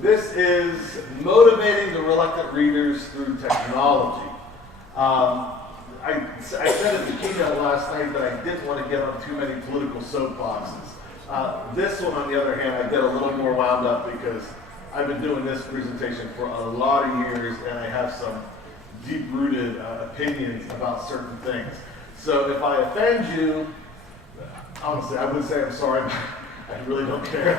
This is motivating the reluctant readers through technology. I said at the keynote last night that I didn't want to get on too many political soapboxes. This one, on the other hand, I get a little more wound up because I've been doing this presentation for a lot of years and I have some deep-rooted opinions about certain things. So if I offend you, honestly, I would say I'm sorry, but I really don't care.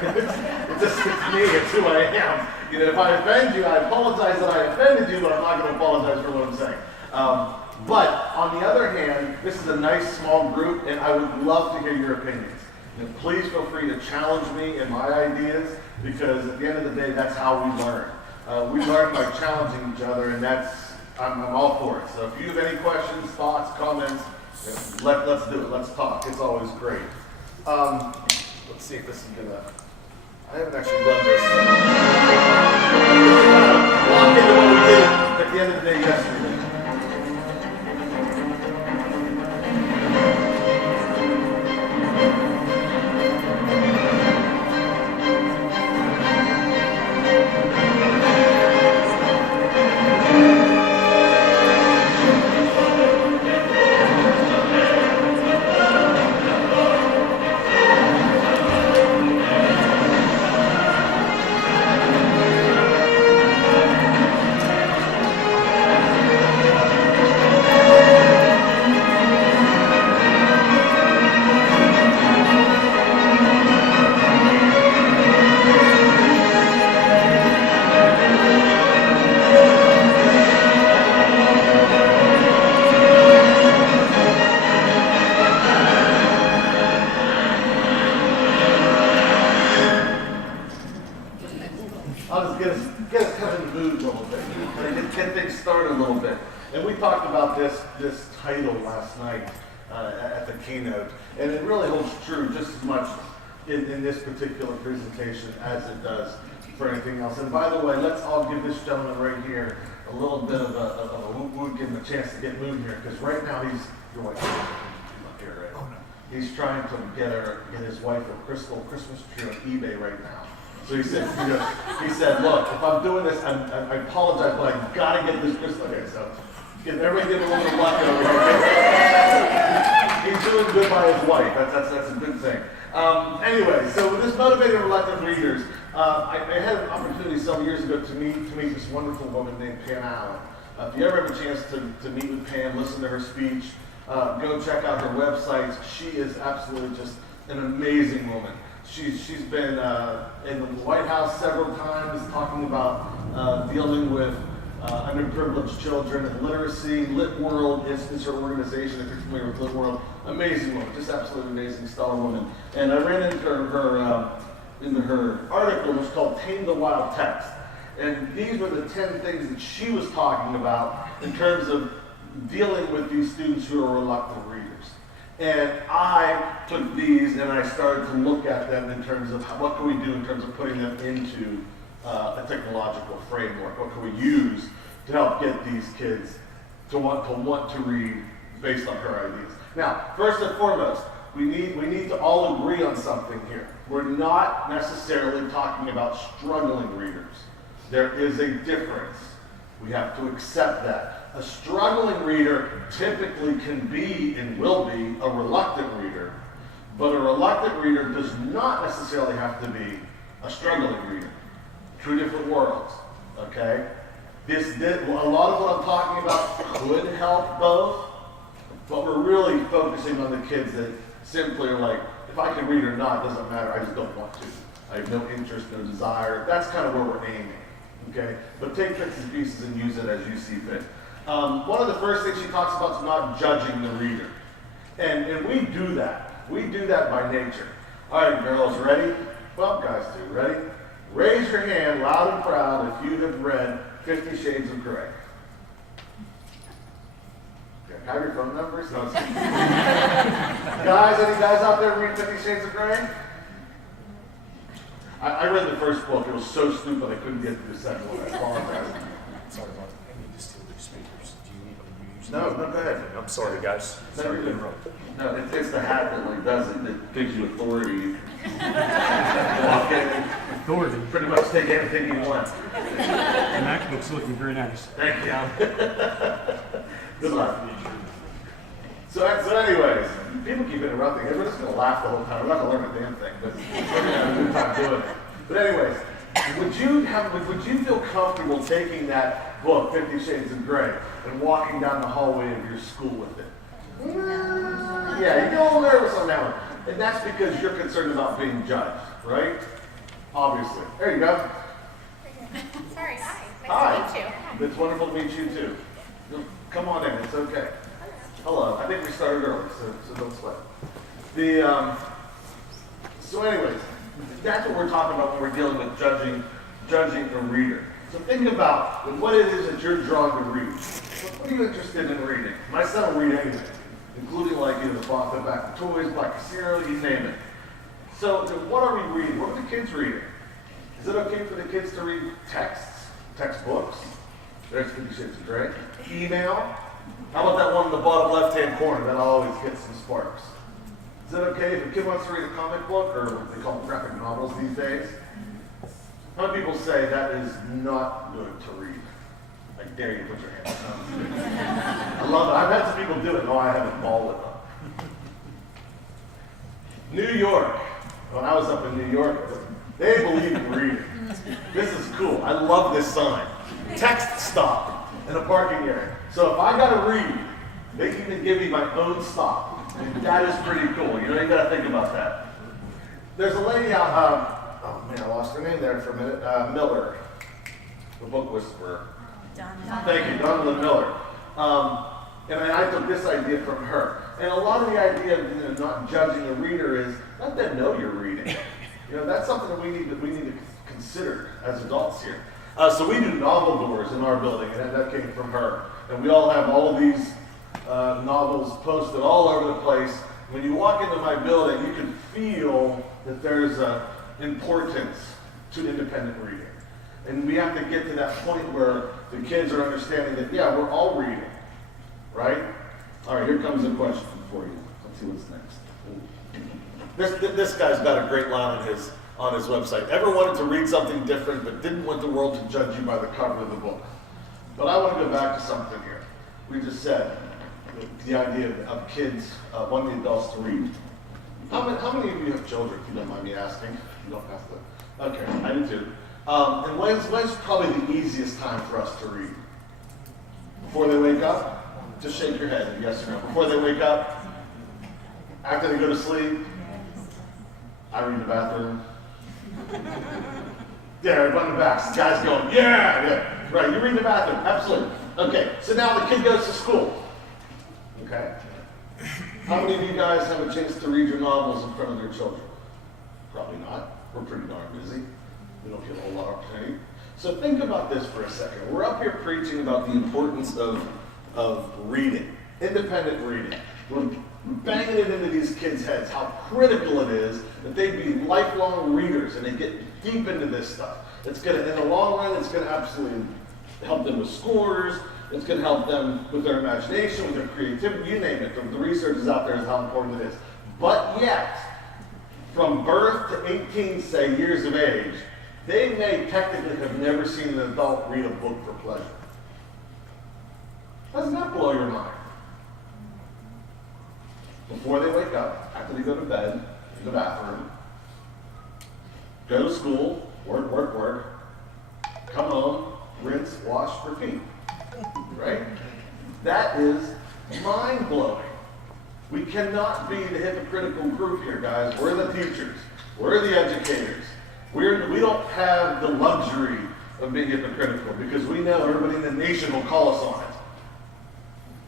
It's me, it's who I am. You know, if I offend you, I apologize that I offended you, but I'm not going to apologize for what I'm saying. But on the other hand, this is a nice small group, and I would love to hear your opinions. You know, please feel free to challenge me in my ideas, because at the end of the day, that's how we learn. We learn by challenging each other, and I'm all for it. So if you have any questions, thoughts, comments, let's do it. Let's talk. It's always great. Let's see if this is gonna. I haven't actually done this. Walk into what we did at the end of the day yesterday. This title last night at the keynote, and it really holds true just as much in this particular presentation as it does for anything else. And by the way, let's all give this gentleman right here a little bit of a whoop, give him a chance to get moving here, because right now he's not here, right? Oh, no. He's trying to get his wife a crystal Christmas tree on eBay right now. So he said, look, if I'm doing this, I apologize, but I gotta get this crystal. Okay, so everybody give a little bit of luck over here. He's doing good by his wife. That's a good thing. Anyway, so with this motivating reluctant readers, I had an opportunity several years ago to meet this wonderful woman named Pam Allen. If you ever have a chance to meet with Pam, listen to her speech, go check out her websites. She is absolutely just an amazing woman. She's been in the White House several times talking about dealing with underprivileged children and literacy. Lit World is her organization, if you're familiar with Lit World. Amazing woman, just absolutely amazing, stellar woman. And I ran into her article, which was called Tame the Wild Text. And these were the 10 things that she was talking about in terms of dealing with these students who are reluctant readers. And I took these and I started to look at them in terms of what can we do in terms of putting them into a technological framework. What can we use to help get these kids to want to read based on her ideas? Now, first and foremost, we need to all agree on something here. We're not necessarily talking about struggling readers. There is a difference. We have to accept that. A struggling reader typically can be and will be a reluctant reader, but a reluctant reader does not necessarily have to be a struggling reader. Two different worlds, okay? A lot of what I'm talking about could help both, but we're really focusing on the kids that simply are like, if I can read or not, it doesn't matter, I just don't want to. I have no interest, no desire. That's kind of where we're aiming, okay? But take bits and pieces and use it as you see fit. One of the first things she talks about is not judging the reader. And we do that. We do that by nature. All right, girls, ready? Well, guys too, ready? Raise your hand loud and proud if you have read 50 Shades of Grey. Okay, have your phone numbers? No, guys, any guys out there read 50 Shades of Grey? I read the first book. It was so stupid I couldn't get through the second one. I apologize. Sorry, Mark. I need to steal your speakers. Do you need them No, go ahead. I'm sorry, guys. Sorry to interrupt. No, it's the hat that like does it, that gives you authority. Authority. Pretty much take anything you want. The MacBook's looking very nice. Thank you. Good luck. So anyways, people keep interrupting. Everyone's just gonna laugh the whole time. We're not gonna learn a damn thing, but we're gonna have a good time doing it. But anyways, would you feel comfortable taking that book, 50 Shades of Grey, and walking down the hallway of your school with it? Yeah, you get a little nervous on that one. And that's because you're concerned about being judged, right? Obviously. There you go. Sorry, hi. Nice Hi. to meet you. It's wonderful to meet you too. Come on in, it's okay. Hello. I think we started early, so don't sweat. So anyways, that's what we're talking about when we're dealing with judging a reader. So think about what it is that you're drawn to read. What are you interested in reading? My son will read anything, including like the back of toys, black cereal, you name it. So what are we reading? What are the kids reading? Is it okay for the kids to read textbooks? There's 50 Shades of Grey. Email? How about that one in the bottom left-hand corner? That always gets some sparks. Is it okay if a kid wants to read a comic book, or what they call graphic novels these days? Some people say that is not good to read. I dare you to put your hands up. I love it. I've had some people do it. No, I haven't ball with them. New York. When I was up in New York, they believe in reading. This is cool. I love this sign. Text stop in a parking area. So if I got to read, they can even give me my own stop. And that is pretty cool. You got to think about that. There's a lady out, oh man, I lost her name there for a minute. Miller, the book whisperer. Thank you, Donald Miller. And I took this idea from her. And a lot of the idea of not judging a reader is let them know you're reading. That's something that we need to consider as adults here. So we do novel doors in our building, and that came from her. And we all have all of these novels posted all over the place. When you walk into my building, you can feel that there's importance to independent reading. And we have to get to that point where the kids are understanding that, yeah, we're all reading, right? All right, here comes a question for you. Let's see what's next. This guy's got a great line on his website. Ever wanted to read something different but didn't want the world to judge you by the cover of the book? But I want to go back to something here. We just said the idea of kids wanting adults to read. How many of you have children, if you don't mind me asking? You don't have to. Okay, I do too. And when's probably the easiest time for us to read? Before they wake up? Just shake your head, yes or no. Before they wake up? After they go to sleep? I read in the bathroom. Yeah, everybody in the back. The guy's going, yeah. Right, you read in the bathroom, absolutely. Okay, so now the kid goes to school. Okay? How many of you guys have a chance to read your novels in front of your children? Probably not. We're pretty darn busy. We don't get a whole lot of opportunity. So think about this for a second. We're up here preaching about the importance of reading, independent reading. We're banging it into these kids' heads, how critical it is that they be lifelong readers and they get deep into this stuff. It's gonna, in the long run, it's gonna absolutely help them with scores. It's going to help them with their imagination, with their creativity, you name it. The research is out there is how important it is. But yet, from birth to 18, say, years of age, they may technically have never seen an adult read a book for pleasure. Doesn't that blow your mind? Before they wake up, after they go to bed, in the bathroom, go to school, work, come home, rinse, wash, repeat. Right? That is mind-blowing. We cannot be the hypocritical group here, guys. We're the teachers. We're the educators. We don't have the luxury of being hypocritical because we know everybody in the nation will call us on it.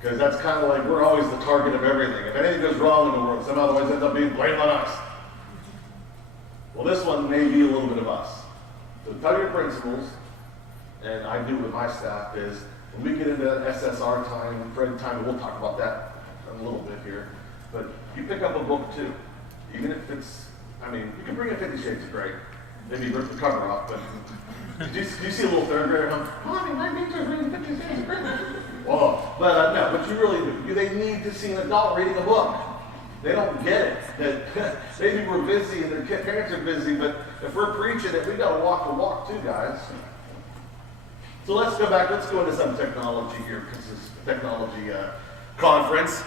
Because that's kind of like we're always the target of everything. If anything goes wrong in the world, somehow always ends up being blamed on us. Well, this one may be a little bit of us. So tell your principals, and I do with my staff, is when we get into SSR time, Fred time, we'll talk about that a little bit here. But you pick up a book too, even if it's, you can bring in 50 Shades of Grey. Maybe rip the cover off, but do you see a little third grader home? Mommy, my teacher's reading 50 Cents. Oh, but no, but you really do. They need to see an adult reading a book. They don't get it. That maybe we're busy and their parents are busy, but if we're preaching it, we got to walk the walk too, guys. So let's go back. Let's go into some technology here because it's a technology conference.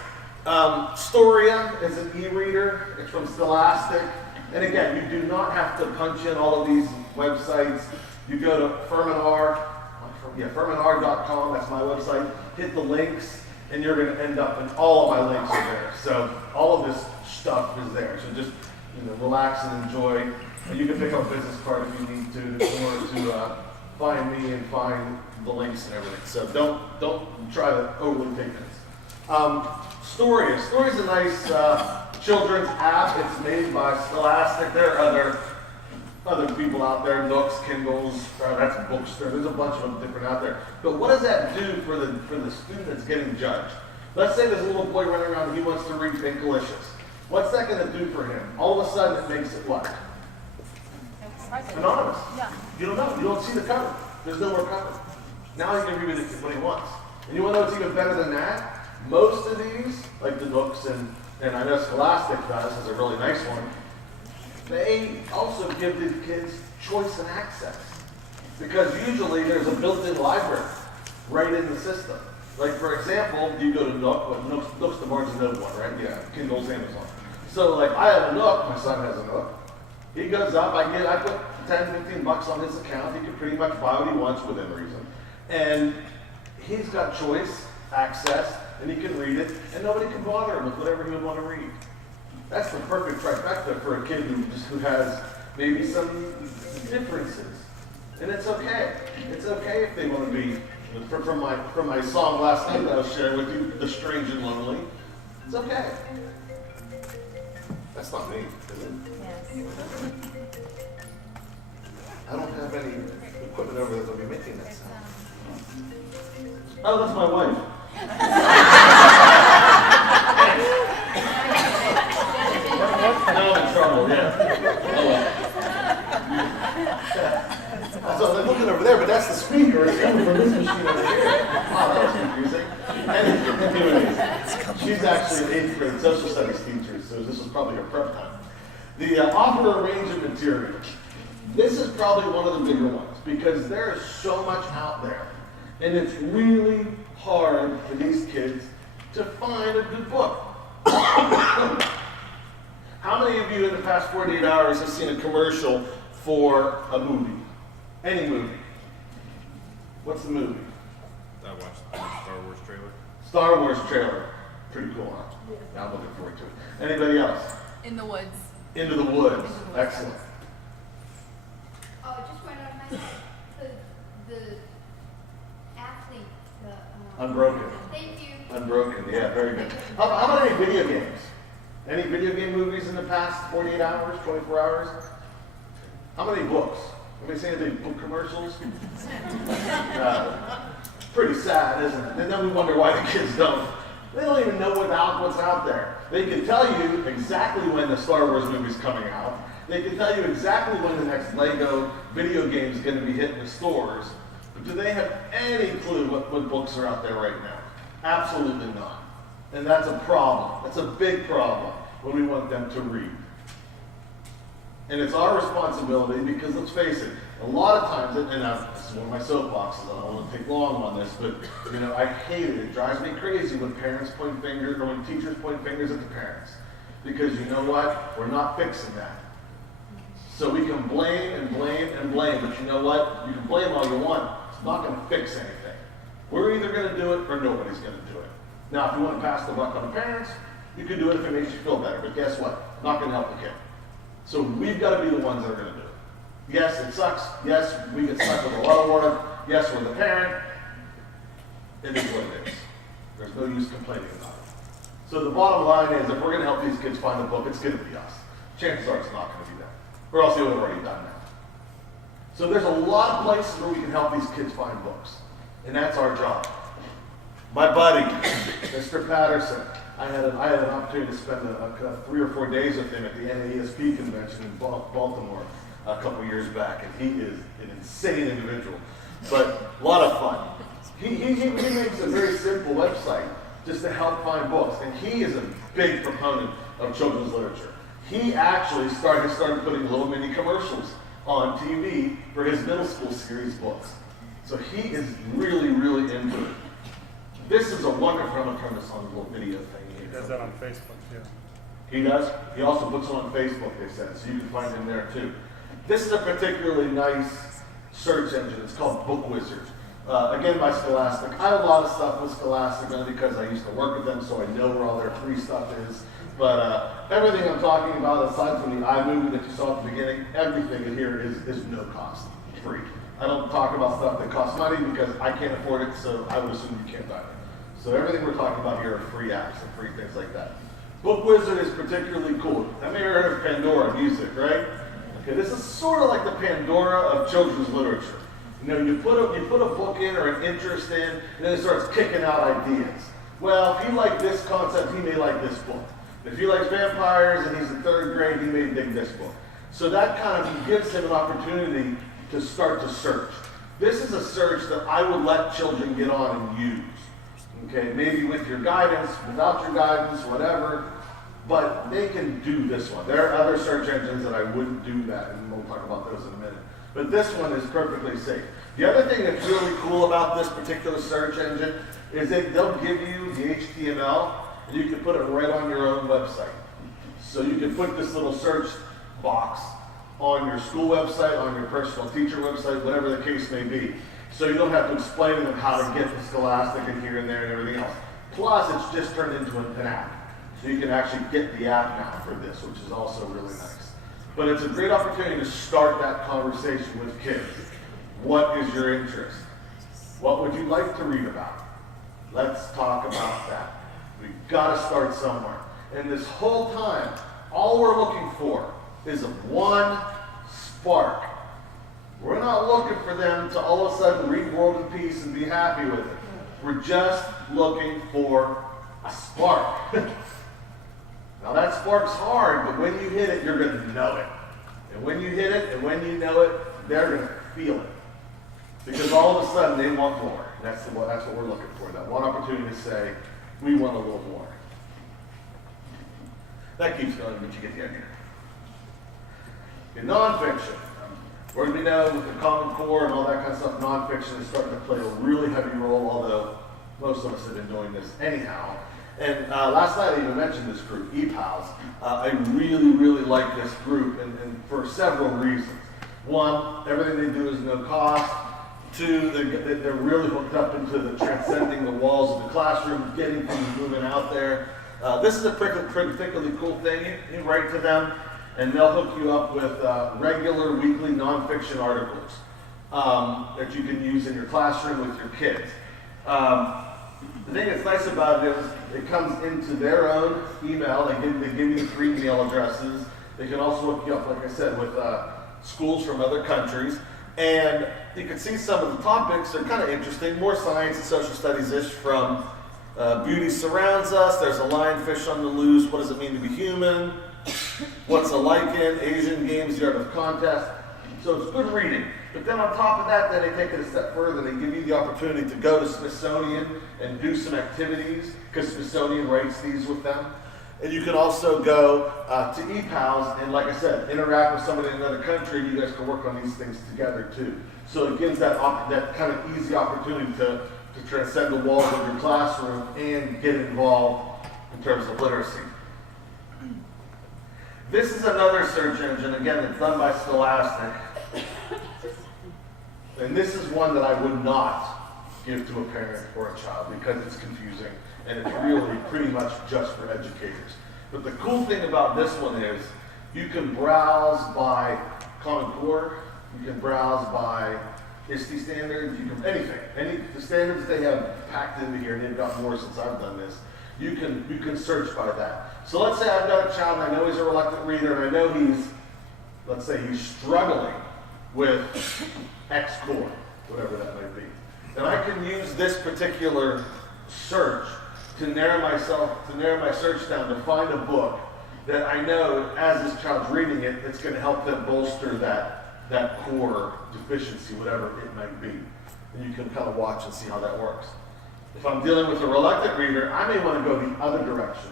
Storia is an e-reader. It's from Scholastic. And again, you do not have to punch in all of these websites. You go to Furman.com, that's my website. Hit the links, and you're going to end up, and all of my links are there. So all of this stuff is there. So just relax and enjoy. And you can pick up a business card if you need to in order to find me and find the links and everything. So don't try to overly take this. Story is a nice children's app. It's made by Scholastic. There are other people out there, Nooks, Kindles, that's a bookstore. There's a bunch of them different out there. But what does that do for the student that's getting judged? Let's say there's a little boy running around and he wants to read Pinkalicious. What's that going to do for him? All of a sudden it makes it what? Anonymous. Yeah. You don't know. You don't see the cover. There's no more cover. Now he can read it what he wants. And you want to know what's even better than that? Most of these, like the Nooks and I know Scholastic does, is a really nice one, they also give the kids choice and access. Because usually there's a built-in library right in the system. Like for example, you go to Nook, but Nook's the Barnes & Noble one, right? Yeah, Kindles, Amazon. So like I have a Nook, my son has a Nook. He goes up, I put 10, 15 bucks on his account. He can pretty much buy what he wants within reason. And he's got choice, access, and he can read it, and nobody can bother him with whatever he would want to read. That's the perfect trifecta for a kid who has maybe some differences. And it's okay. It's okay if they want to be, from my song last night that I was sharing with you, The Strange and Lonely. It's okay. That's not me, is it? Yes. I don't have any equipment over there that'll be making that sound. Oh, that's my wife. Now I'm in trouble, yeah. Oh, well. So I'm looking over there, but that's the speaker. It's coming from this machine over here. Oh, that was confusing. Anyways, she's actually an 8th grade social studies teacher, so this was probably her prep time. The offer a range of materials. This is probably one of the bigger ones because there is so much out there. And it's really hard for these kids to find a good book. How many of you in the past 48 hours have seen a commercial for a movie? Any movie? What's the movie? I watched the Star Wars trailer. Star Wars trailer. Pretty cool, huh? Yeah, I'm looking forward to it. Anybody else? In the woods. Into the Woods. Excellent. Oh, just right out of my head. The athlete, Unbroken. Thank you. Unbroken, yeah, very good. How about any video games? Any video game movies in the past 48 hours, 24 hours? How many books? Anybody seen any book commercials? Pretty sad, isn't it? And then we wonder why the kids don't. They don't even know what's out there. They can tell you exactly when the Star Wars movie's coming out. They can tell you exactly when the next Lego video game is going to be hitting the stores. But do they have any clue what books are out there right now? Absolutely not. And that's a problem. That's a big problem when we want them to read. And it's our responsibility because let's face it, a lot of times, and this is one of my soapboxes, I don't want to take long on this, but I hate it. It drives me crazy when parents point fingers or when teachers point fingers at the parents. Because you know what? We're not fixing that. So we can blame and blame and blame, but you know what? You can blame all you want. It's not going to fix anything. We're either going to do it or nobody's going to do it. Now, if you want to pass the buck on the parents, you can do it if it makes you feel better. But guess what? Not going to help the kid. So we've got to be the ones that are going to do it. Yes, it sucks. Yes, we get stuck with a lot of work. Yes, we're the parent. It is what it is. There's no use complaining about it. So the bottom line is, if we're going to help these kids find a book, it's going to be us. Chances are it's not going to be them. Or else they would have already done that. So there's a lot of places where we can help these kids find books. And that's our job. My buddy, Mr. Patterson, I had an opportunity to spend 3 or 4 days with him at the NAESP convention in Baltimore. a couple years back, and he is an insane individual, but a lot of fun. He makes a very simple website just to help find books, and he is a big proponent of children's literature. He actually started putting little mini commercials on TV for his middle school series books. So he is really, really into it. This is a wonderful, I'm going to turn this on a little video thing here. He does that on Facebook, too. He does. He also puts it on Facebook, they said, so you can find him there too. This is a particularly nice search engine. It's called Book Wizard. Again, by Scholastic. I have a lot of stuff with Scholastic only because I used to work with them, so I know where all their free stuff is. But everything I'm talking about, aside from the iMovie that you saw at the beginning, everything in here is no cost, free. I don't talk about stuff that costs money because I can't afford it, so I would assume you can't buy it. So everything we're talking about here are free apps and free things like that. Book Wizard is particularly cool. Have you ever heard of Pandora music, right? Okay, this is sort of like the Pandora of children's literature. You know, you put a book in or an interest in, and then it starts kicking out ideas. Well, if you like this concept, he may like this book. If he likes vampires and he's in 3rd grade, he may dig this book. So that kind of gives him an opportunity to start to search. This is a search that I would let children get on and use. Okay, maybe with your guidance, without your guidance, whatever, but they can do this one. There are other search engines that I wouldn't do that, and we'll talk about those in a minute. But this one is perfectly safe. The other thing that's really cool about this particular search engine is that they'll give you the HTML, and you can put it right on your own website. So you can put this little search box on your school website, on your personal teacher website, whatever the case may be. So you don't have to explain to them how to get the Scholastic and here and there and everything else. Plus, it's just turned into an app. So you can actually get the app now for this, which is also really nice. But it's a great opportunity to start that conversation with kids. What is your interest? What would you like to read about? Let's talk about that. We've got to start somewhere. And this whole time, all we're looking for is one spark. We're not looking for them to all of a sudden read World and Peace and be happy with it. We're just looking for a spark. Now that spark's hard, but when you hit it, you're going to know it. And when you hit it, and when you know it, they're going to feel it. Because all of a sudden, they want more. That's what we're looking for, that one opportunity to say, we want a little more. That keeps going, but you get the idea. In nonfiction, where we know with the Common Core and all that kind of stuff, nonfiction is starting to play a really heavy role, although most of us have been doing this anyhow. And last night I even mentioned this group, Epileps. I really, really like this group, and for several reasons. One, everything they do is no cost. Two, they're really hooked up into the transcending the walls of the classroom, getting things moving out there. This is a particularly cool thing. You write to them, and they'll hook you up with regular weekly nonfiction articles that you can use in your classroom with your kids. The thing that's nice about it is it comes into their own email. They give you 3 email addresses. They can also hook you up, like I said, with schools from other countries. And you can see some of the topics are kind of interesting, more science and social studies-ish, from beauty surrounds us, there's a lionfish on the loose, what does it mean to be human, what's a lichen, Asian games, the art of contest. So it's good reading. But then on top of that, then they take it a step further. They give you the opportunity to go to Smithsonian and do some activities, because Smithsonian writes these with them. And you can also go to Epileps and, like I said, interact with somebody in another country, and you guys can work on these things together too. So it gives that kind of easy opportunity to transcend the walls of your classroom and get involved in terms of literacy. This is another search engine, again, that's done by Scholastic. And this is one that I would not give to a parent or a child because it's confusing and it's really pretty much just for educators. But the cool thing about this one is you can browse by Common Core, you can browse by ISTE standards, you can anything. The standards they have packed into here, and they've got more since I've done this. You can search by that. So let's say I've got a child and I know he's a reluctant reader and I know let's say he's struggling with X core, whatever that might be. And I can use this particular search to narrow my search down to find a book that I know as this child's reading it, it's going to help them bolster that core deficiency, whatever it might be. And you can kind of watch and see how that works. If I'm dealing with a reluctant reader, I may want to go the other direction.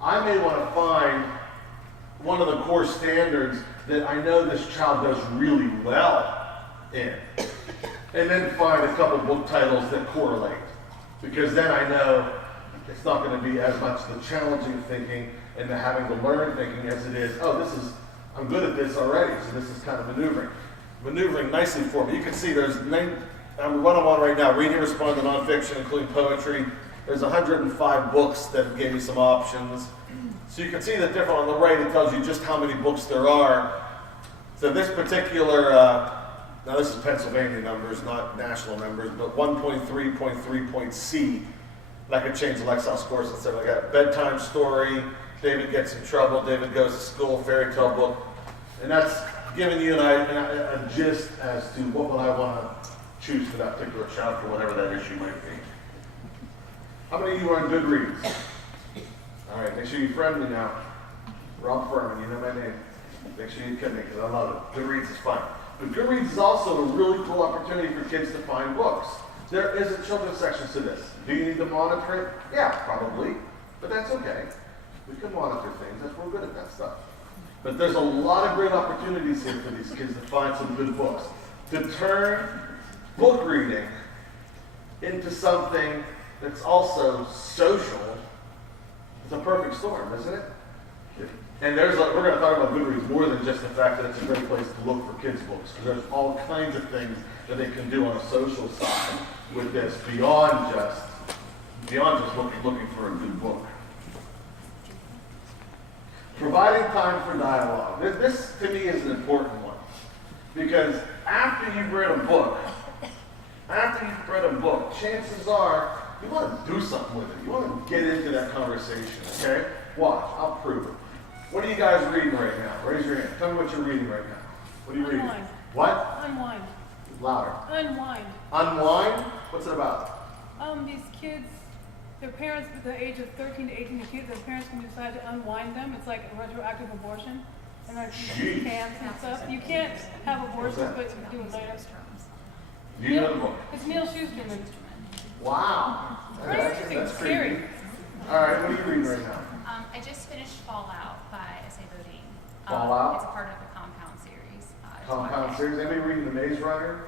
I may want to find one of the core standards that I know this child does really well in. And then find a couple book titles that correlate. Because then I know it's not going to be as much the challenging thinking and the having to learn thinking as it is, I'm good at this already, so this is kind of maneuvering nicely for me. You can see there's I'm one-on-one right now, read and respond to nonfiction, including poetry. There's 105 books that gave me some options. So you can see the different on the right, it tells you just how many books there are. So this particular, now this is Pennsylvania numbers, not national numbers, but 1.3.3.C. That could change the Lexile scores and stuff like that. Bedtime story, David gets in trouble, David goes to school, fairy tale book. And that's giving you a gist as to what would I want to choose for that particular child for whatever that issue might be. How many of you are on Goodreads? All right, make sure you friend me now. Rob Furman, you know my name. Make sure you come me because I love it. Goodreads is fun. But Goodreads is also a really cool opportunity for kids to find books. There is a children's section to this. Do you need to monitor it? Yeah, probably. But that's okay. We can monitor things. We're good at that stuff. But there's a lot of great opportunities here for these kids to find some good books. To turn book reading into something that's also social. It's a perfect storm, isn't it? And we're going to talk about Goodreads more than just the fact that it's a great place to look for kids' books. There's all kinds of things that they can do on a social side with this beyond just looking for a good book. Providing time for dialogue. This to me is an important one. Because after you've read a book, chances are you want to do something with it. You want to get into that conversation, okay? Watch, I'll prove it. What are you guys reading right now? Raise your hand. Tell me what you're reading right now. What are you reading? Unwind. What? Unwind. Louder. Unwind. Unwind? What's it about? These kids, their parents, at the age of 13 to 18, their parents can decide to unwind them. It's like a retroactive abortion. And like Jeez. camps and stuff. You can't have abortion, that? but you can do it later. Do you know the book? It's Neil Schusterman. Wow. Pretty interesting. It's scary. All right, what are you reading right now? I just finished Fallout by S.A. Bodine. Fallout? It's a part of the Compound series. Compound series. Anybody reading The Maze Runner?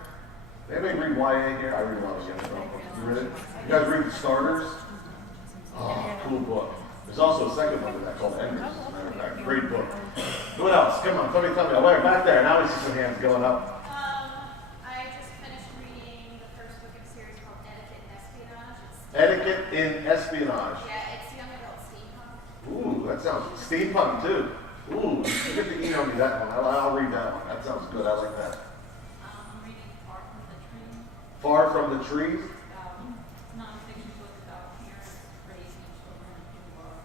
Anybody read YA here? I read a lot of young adult books. You read it? You guys read The Starters? Oh, cool book. There's also a second one of that called Enders, as a matter of fact. Great book. What else? Come on, tell me. Oh, wait, back there. Now we see some hands going up. I just finished reading the first book of a series called Etiquette and Espionage. Etiquette in Espionage. Yeah, it's young adult steampunk. Ooh, that sounds steampunk too. Ooh, you get to email me that one. I'll read that one. That sounds good. I like that. I'm reading Far from the Tree. Far from the Trees. Non-fiction book about parents raising children who are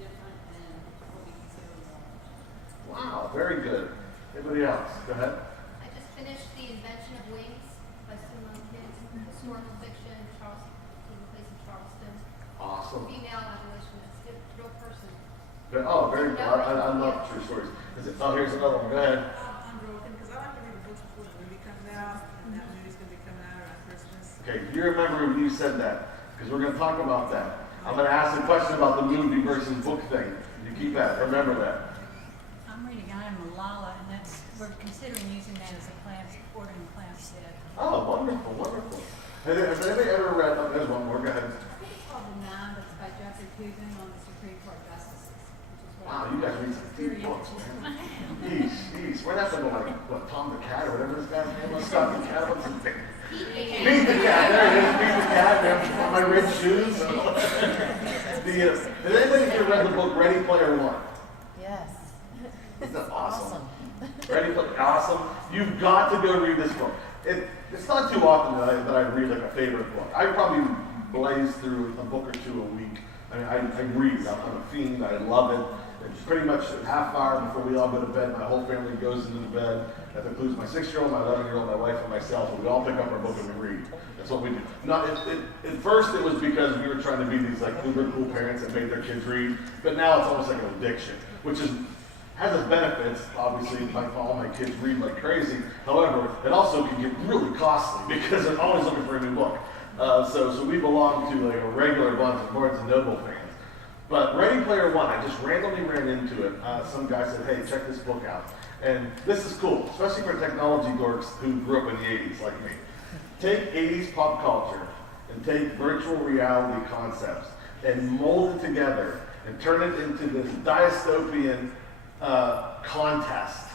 different than what we consider normal. Wow, very good. Anybody else? Go ahead. I just finished The Invention of Wings by Simone Kidd. Historical fiction, taking place in Charleston. Awesome. Female abolitionist, real person. Oh, very good. I love true stories. Here's another one. Go ahead. I'm broken because I like to read the books before the movie comes out, and that movie's going to be coming out around Christmas. Okay, you remember when you said that, because we're going to talk about that. I'm going to ask a question about the movie versus book thing. You keep that. Remember that. I'm reading I Am Malala, and we're considering using that as a class, ordering class set. Oh, wonderful, wonderful. Has anybody ever read, there's one more, go ahead. It's called The Nine, but it's by Jeffrey Coogan on the Supreme Court justices. Wow, you guys read some deep books, man. Yeesh. What happened to Tom the Cat or whatever this guy's name was? Stop the Cat, what's his name? Beat the Cat, there it is, Beat the Cat, man. My red shoes. Has anybody here read the book Ready Player One? Yes. Isn't that awesome? Ready Player, awesome. You've got to go read this book. It's not too often that I read like a favorite book. I probably blaze through a book or two a week. I mean, I read. I'm a fiend. I love it. It's pretty much a half hour before we all go to bed. My whole family goes into the bed. That includes my 6-year-old, my 11-year-old, my wife, and myself. And we all pick up our book and we read. That's what we do. At first, it was because we were trying to be these like uber cool parents that made their kids read. But now it's almost like an addiction, which has its benefits. Obviously, all my kids read like crazy. However, it also can get really costly because they're always looking for a new book. So we belong to like a regular bunch of Barnes & Noble fans. But Ready Player One, I just randomly ran into it. Some guy said, hey, check this book out. And this is cool, especially for technology dorks who grew up in the 80s like me. Take 80s pop culture and take virtual reality concepts and mold it together and turn it into this dystopian contest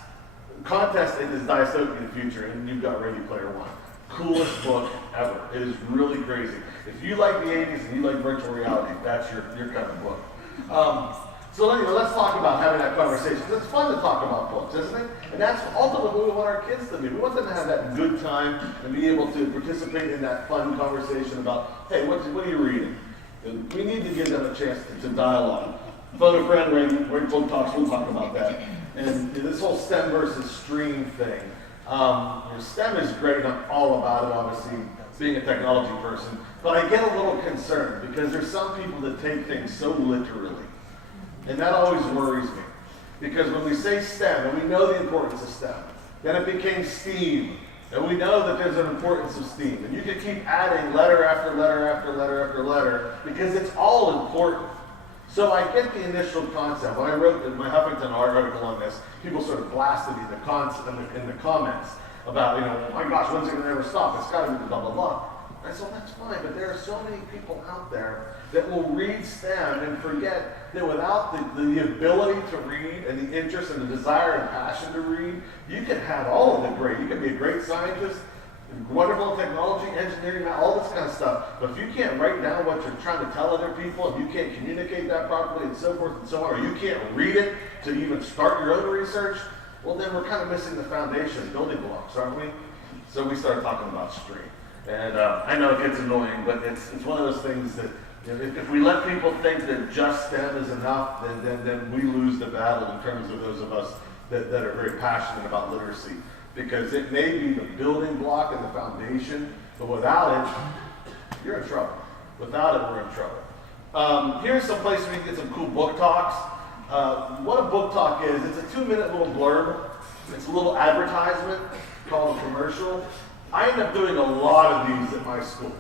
in this dystopian future, and you've got Ready Player One. Coolest book ever. It is really crazy. If you like the 80s and you like virtual reality, that's your kind of book. So anyway, let's talk about having that conversation. It's fun to talk about books, isn't it? And that's ultimately what we want our kids to be. We want them to have that good time and be able to participate in that fun conversation about, hey, what are you reading? And we need to give them a chance to dialogue. Phone a friend, read book talks, we'll talk about that. And this whole STEM versus STREAM thing. STEM is great, and I'm all about it, obviously, being a technology person. But I get a little concerned because there's some people that take things so literally. And that always worries me. Because when we say STEM, and we know the importance of STEM, then it became STEAM. And we know that there's an importance of STEAM. And you can keep adding letter after letter after letter after letter because it's all important. So I get the initial concept. When I wrote my Huffington article on this, people sort of blasted me in the comments about, oh my gosh, when's it going to ever stop? It's got to be blah, blah, blah. I said, well, that's fine, but there are so many people out there that will read STEM and forget that without the ability to read and the interest and the desire and passion to read, you can have all of the great. You can be a great scientist, wonderful technology, engineering, all this kind of stuff. But if you can't write down what you're trying to tell other people, and you can't communicate that properly, and so forth and so on, or you can't read it to even start your own research, well, then we're kind of missing the foundation, building blocks, aren't we? So we started talking about STREAM. And I know it gets annoying, but it's one of those things that if we let people think that just STEM is enough, then we lose the battle in terms of those of us that are very passionate about literacy. Because it may be the building block and the foundation, but without it, you're in trouble. Without it, we're in trouble. Here's some places we can get some cool book talks. What a book talk is, it's a 2-minute little blurb. It's a little advertisement called a commercial. I end up doing a lot of these at my school.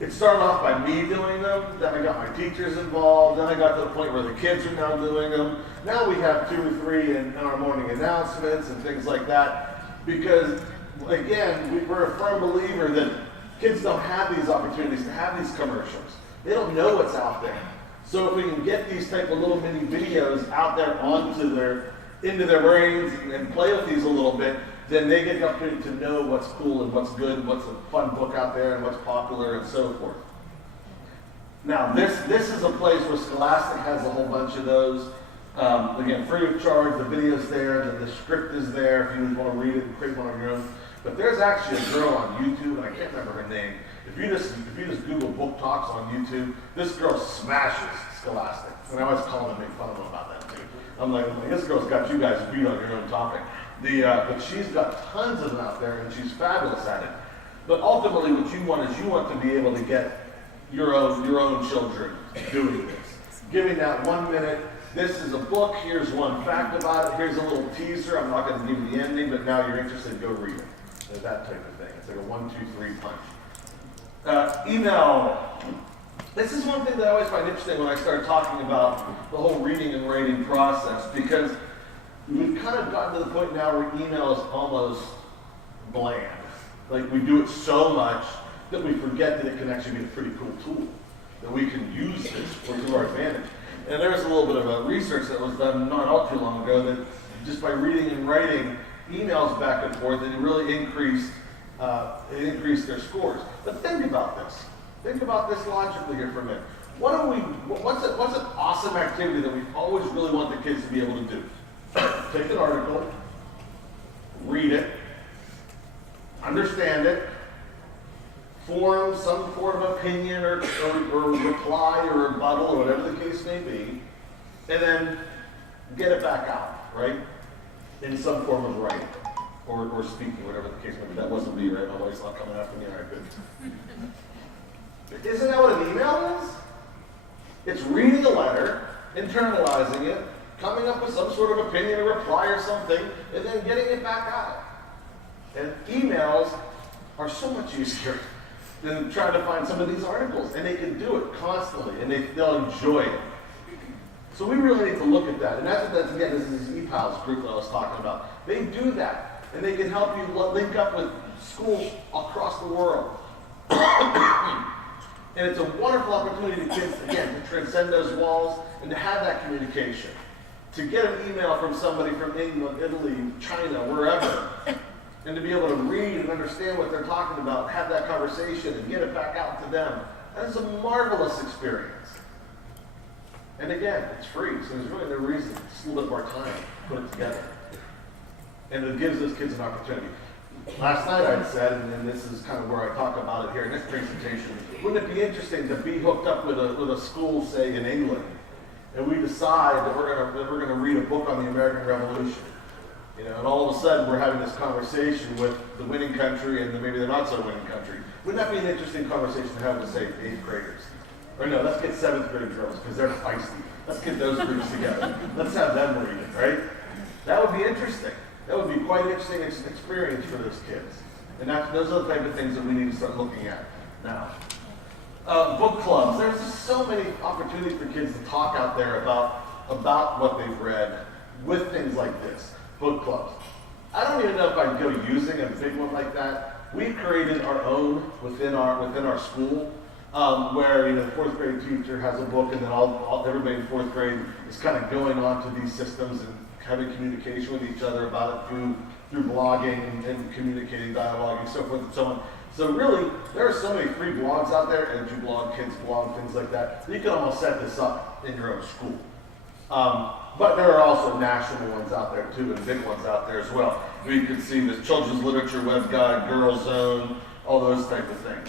It started off by me doing them, then I got my teachers involved, then I got to the point where the kids are now doing them. Now we have 2 or 3 in our morning announcements and things like that, because, again, we're a firm believer that kids don't have these opportunities to have these commercials. They don't know what's out there. So if we can get these type of little mini videos out there into their brains and play with these a little bit, then they get the opportunity to know what's cool and what's good and what's a fun book out there and what's popular and so forth. Now, this is a place where Scholastic has a whole bunch of those. Again, free of charge, the video's there, the script is there if you just want to read it and create one on your own. But there's actually a girl on YouTube, and I can't remember her name. If you just Google book talks on YouTube, this girl smashes Scholastic. And I always call them and make fun of them about that too. I'm like, this girl's got you guys beat on your own topic. But she's got tons of them out there, and she's fabulous at it. But ultimately, what you want is you want to be able to get your own children doing this. Giving that 1 minute, this is a book, here's one fact about it, here's a little teaser, I'm not going to give you the ending, but now you're interested, go read it. That type of thing. It's like a 1, 2, 3 punch. Email. This is one thing that I always find interesting when I start talking about the whole reading and writing process, because we've kind of gotten to the point now where email is almost bland. Like, we do it so much that we forget that it can actually be a pretty cool tool, that we can use this to our advantage. And there was a little bit of a research that was done not all too long ago that just by reading and writing emails back and forth, it really increased their scores. But think about this. Think about this logically here for a minute. What's an awesome activity that we always really want the kids to be able to do? Take an article, read it, understand it, form some form of opinion or reply or rebuttal or whatever the case may be, and then get it back out, right? In some form of writing or speaking, whatever the case may be. That wasn't me, right? My wife's not coming after me. All right, good. Isn't that what an email is? It's reading a letter, internalizing it, coming up with some sort of opinion, a reply or something, and then getting it back out. And emails are so much easier than trying to find some of these articles. And they can do it constantly, and they'll enjoy it. So we really need to look at that. And that's again, this is this ePals group that I was talking about. They do that, and they can help you link up with schools across the world. And it's a wonderful opportunity for kids, again, to transcend those walls and to have that communication. To get an email from somebody from England, Italy, China, wherever, and to be able to read and understand what they're talking about, have that conversation and get it back out to them. That is a marvelous experience. And again, it's free, so there's really no reason. Just a little bit more time to put it together. And it gives those kids an opportunity. Last night I said, and this is kind of where I talk about it here in this presentation, wouldn't it be interesting to be hooked up with a school, say, in England, and we decide that we're gonna read a book on the American Revolution, you know, and all of a sudden we're having this conversation with the winning country and maybe the not so winning country. Wouldn't that be an interesting conversation to have with, say, 8th graders? Or no, let's get 7th grade girls because they're feisty. Let's get those groups together. Let's have them read it, right? That would be interesting. That would be quite an interesting experience for those kids. And those are the type of things that we need to start looking at now. Book clubs. There's just so many opportunities for kids to talk out there about what they've read with things like this. Book clubs. I don't even know if I'd go using a big one like that. We've created our own within our school, where the 4th grade teacher has a book, and then everybody in 4th grade is kind of going on to these systems and having communication with each other about it through blogging and communicating, dialoguing, so forth and so on. So really, there are so many free blogs out there, EduBlog, Kids Blog, things like that. You can almost set this up in your own school. But there are also national ones out there too, and big ones out there as well. We could see the Children's Literature Web Guide, Girl Zone, all those type of things.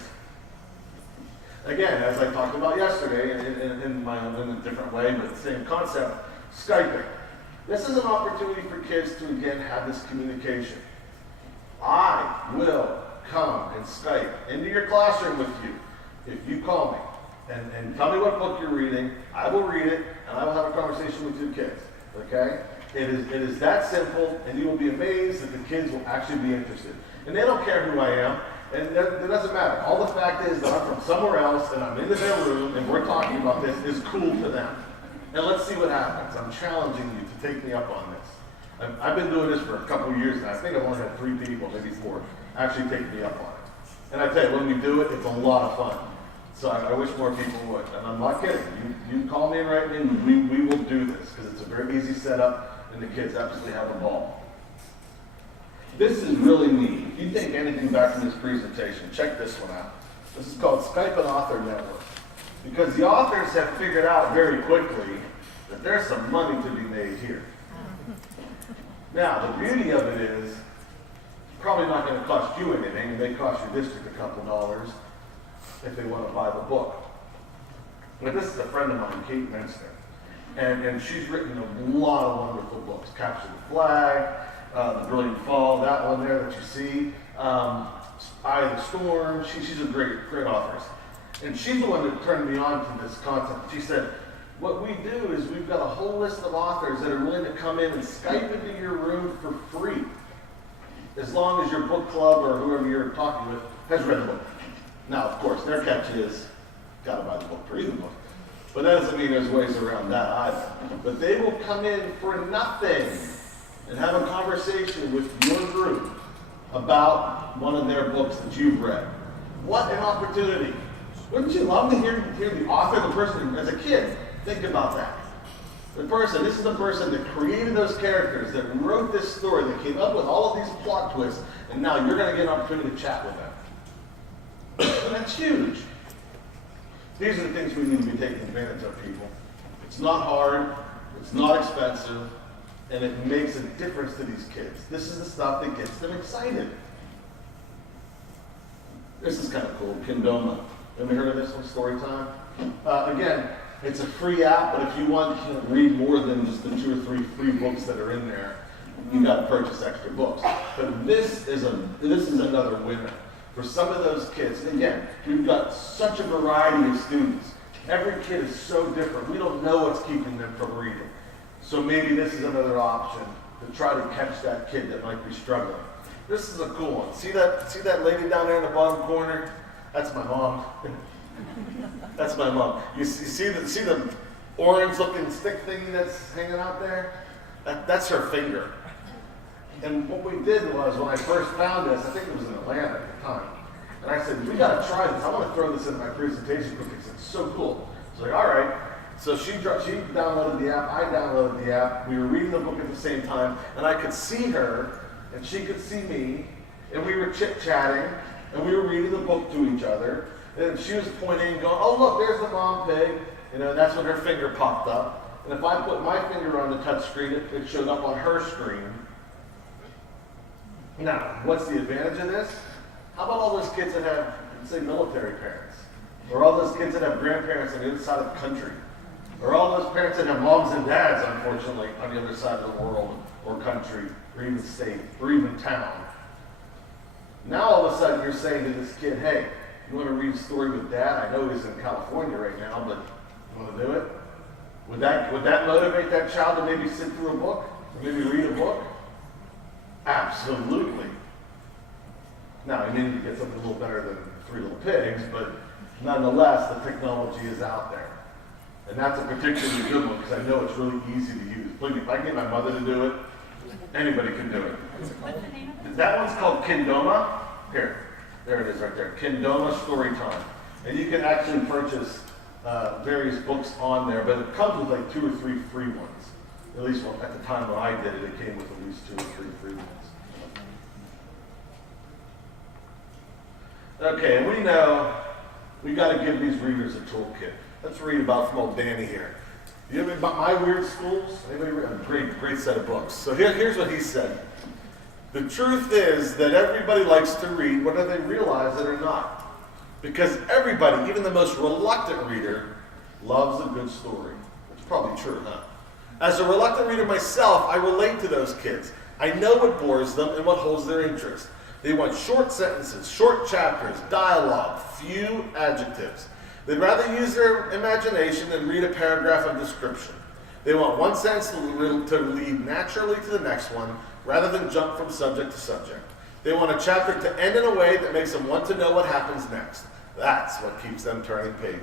Again, as I talked about yesterday, in a different way, but the same concept, Skyping. This is an opportunity for kids to, again, have this communication. I will come and Skype into your classroom with you if you call me and tell me what book you're reading. I will read it, and I will have a conversation with your kids, okay? It is that simple, and you will be amazed that the kids will actually be interested. And they don't care who I am, and it doesn't matter. All the fact is that I'm from somewhere else, and I'm in their room, and we're talking about this is cool to them. And let's see what happens. I'm challenging you to take me up on this. I've been doing this for a couple of years now. I think I've only had 3 people, maybe 4, actually take me up on it. And I tell you, when we do it, it's a lot of fun. So I wish more people would. And I'm not kidding. You call me and write me, and we will do this, because it's a very easy setup, and the kids absolutely have a ball. This is really neat. If you take anything back from this presentation, check this one out. This is called Skype and Author Network. Because the authors have figured out very quickly that there's some money to be made here. Now, the beauty of it is, it's probably not going to cost you anything. It may cost your district a couple dollars if they want to buy the book. But this is a friend of mine, Kateminster. And she's written a lot of wonderful books. Capture the Flag, The Brilliant Fall, that one there that you see, Eye of the Storm. She's a great author. And she's the one that turned me on to this concept. She said, what we do is we've got a whole list of authors that are willing to come in and Skype into your room for free, as long as your book club or whoever you're talking with has read the book. Now, of course, their catch is, gotta buy the book to read the book. But that doesn't mean there's ways around that either. But they will come in for nothing and have a conversation with your group about one of their books that you've read. What an opportunity. Wouldn't you love to hear the author, the person, as a kid, think about that? This is the person that created those characters, that wrote this story, that came up with all of these plot twists, and now you're going to get an opportunity to chat with them. And that's huge. These are the things we need to be taking advantage of, people. It's not hard, it's not expensive, and it makes a difference to these kids. This is the stuff that gets them excited. This is kind of cool, Kendoma. Have you heard of this one, story time? Again, It's a free app, but if you want to read more than just the 2 or 3 free books that are in there, you got to purchase extra books. But this is another winner for some of those kids. And again, we've got such a variety of students. Every kid is so different. We don't know what's keeping them from reading. So maybe this is another option to try to catch that kid that might be struggling. This is a cool one. See that lady down there in the bottom corner? That's my mom. That's my mom. You see the orange-looking stick thingy that's hanging out there? That's her finger. And what we did was, when I first found this, I think it was in Atlanta at the time, and I said, we got to try this. I want to throw this in my presentation because it's so cool. She's like, all right. So she downloaded the app, I downloaded the app, we were reading the book at the same time, and I could see her, and she could see me, and we were chit-chatting, and we were reading the book to each other, and she was pointing and going, oh look, there's the mom pig, and that's when her finger popped up, and if I put my finger on the touch screen, it showed up on her screen. Now, what's the advantage of this? How about all those kids that have, say, military parents, or all those kids that have grandparents on the other side of the country? Or all those parents that have moms and dads, unfortunately, on the other side of the world, or country, or even state, or even town. Now all of a sudden you're saying to this kid, hey, you want to read a story with dad? I know he's in California right now, but you want to do it? Would that motivate that child to maybe sit through a book? Or maybe read a book? Absolutely. Now, you need to get something a little better than 3 Little Pigs, but nonetheless, the technology is out there. And that's a particularly good one because I know it's really easy to use. Believe me, if I can get my mother to do it, anybody can do it. What's the name of it? That one's called Kendoma. Here, there it is right there. Kendoma Storytime. And you can actually purchase various books on there, but it comes with like 2 or 3 free ones. At least at the time when I did it, it came with at least 2 or 3 free ones. Okay, and we know we got to give these readers a toolkit. Let's read about from old Danny here. You ever read about My Weird Schools? Anybody read? A great set of books. So here's what he said. The truth is that everybody likes to read whether they realize it or not. Because everybody, even the most reluctant reader, loves a good story. It's probably true, huh? As a reluctant reader myself, I relate to those kids. I know what bores them and what holds their interest. They want short sentences, short chapters, dialogue, few adjectives. They'd rather use their imagination than read a paragraph of description. They want one sentence to lead naturally to the next one, rather than jump from subject to subject. They want a chapter to end in a way that makes them want to know what happens next. That's what keeps them turning pages.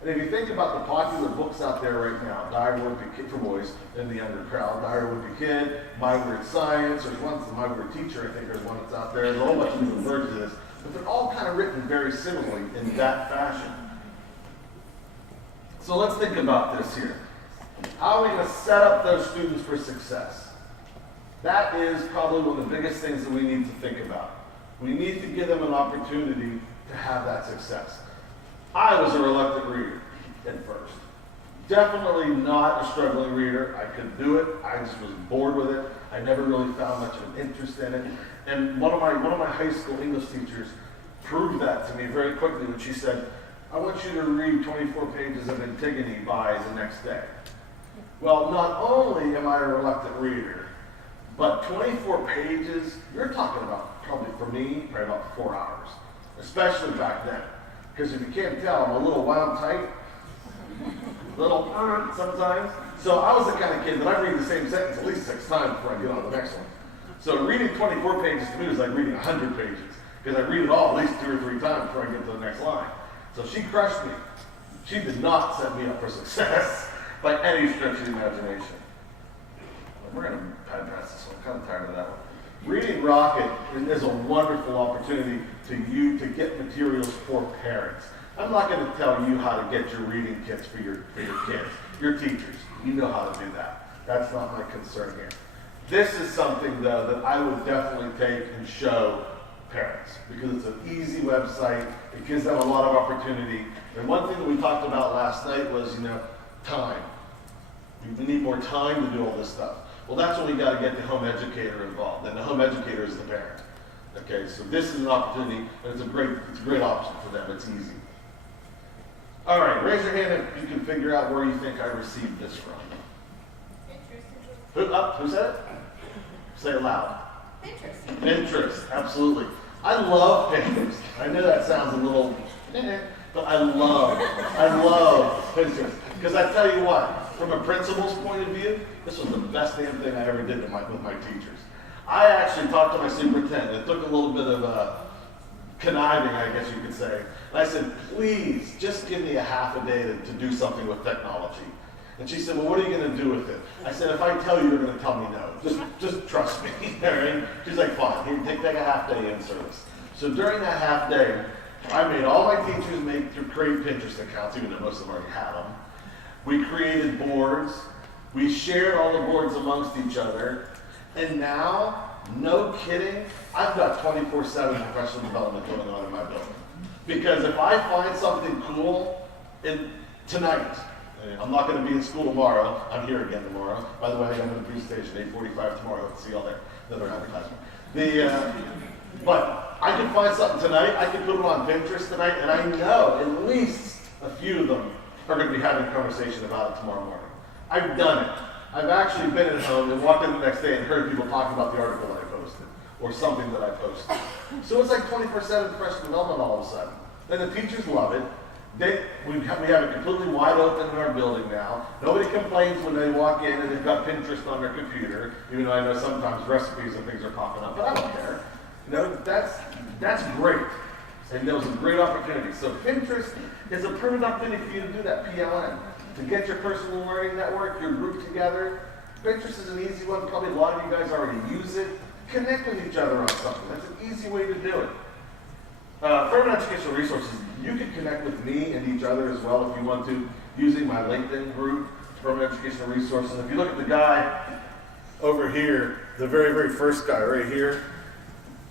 And if you think about the popular books out there right now, Diary of a Wimpy Kid for boys in the younger crowd, Diary of a Wimpy Kid, My Weird Science, there's one, My Weird Teacher, I think there's one that's out there, there's a whole bunch of different versions of this, but they're all kind of written very similarly in that fashion. So let's think about this here. How are we going to set up those students for success? That is probably one of the biggest things that we need to think about. We need to give them an opportunity to have that success. I was a reluctant reader at first. Definitely not a struggling reader. I could do it. I just was bored with it. I never really found much of an interest in it. And one of my high school English teachers proved that to me very quickly when she said, I want you to read 24 pages of Antigone by the next day. Well, not only am I a reluctant reader, but 24 pages, you're talking about, probably for me, probably about 4 hours, especially back then. Because if you can't tell, I'm a little wound tight, little sometimes. So I was the kind of kid that I read the same sentence at least 6 times before I get on to the next one. So reading 24 pages to me was like reading 100 pages, because I read it all at least 2 or 3 times before I get to the next line. So she crushed me. She did not set me up for success by any stretch of the imagination. We're going to bypass this one. I'm kind of tired of that one. Reading Rocket is a wonderful opportunity to get materials for parents. I'm not going to tell you how to get your reading kits for your kids. Your teachers, you know how to do that. That's not my concern here. This is something, though, that I would definitely take and show parents, because it's an easy website. It gives them a lot of opportunity. And one thing that we talked about last night was, time. We need more time to do all this stuff. Well, that's when we got to get the home educator involved, and the home educator is the parent. Okay, so this is an opportunity, and it's a great option for them. It's easy. All right, raise your hand if you can figure out where you think I received this from. Who said it? Say it loud. Pinterest. Pinterest, absolutely. I love Pinterest. I know that sounds a little, but I love Pinterest. Because I tell you what, from a principal's point of view, this was the best damn thing I ever did with my teachers. I actually talked to my superintendent. It took a little bit of conniving, I guess you could say. And I said, please, just give me a half a day to do something with technology. And she said, well, what are you going to do with it? I said, if I tell you, you're going to tell me no. Just trust me. All right? She's like, fine. Here, take a half day in service. So during that half day, I made all my teachers create Pinterest accounts, even though most of them already had them. We created boards. We shared all the boards amongst each other. And now, no kidding, I've got 24/7 professional development going on in my building. Because if I find something cool tonight, I'm not going to be in school tomorrow. I'm here again tomorrow. By the way, I'm going to the presentation 8:45 tomorrow. See y'all there. Another advertisement. But I can find something tonight. I can put them on Pinterest tonight, and I know at least a few of them are going to be having a conversation about it tomorrow morning. I've done it. I've actually been at home and walked in the next day and heard people talking about the article that I posted or something that I posted. So it's like 24/7 professional development all of a sudden. And the teachers love it. We have it completely wide open in our building now. Nobody complains when they walk in and they've got Pinterest on their computer, even though I know sometimes recipes and things are popping up, but I don't care. You know, that's great. And there was a great opportunity. So Pinterest is a perfect opportunity for you to do that, PLN. To get your personal learning network, your group together. Pinterest is an easy one. Probably a lot of you guys already use it. Connect with each other on something. That's an easy way to do it. Furman Educational Resources, you can connect with me and each other as well if you want to, using my LinkedIn group, Furman Educational Resources. If you look at the guy over here, the very, very first guy right here,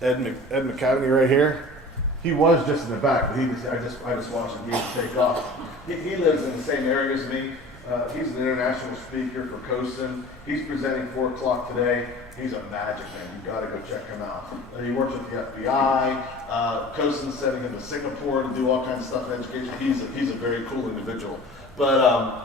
Ed McCavney right here, he was just in the back, but I just watched him take off. He lives in the same area as me. He's an international speaker for COSIN. He's presenting 4 o'clock today. He's a magic man. You've got to go check him out. He works with the FBI. COSIN's sending him to Singapore to do all kinds of stuff in education. He's a very cool individual. But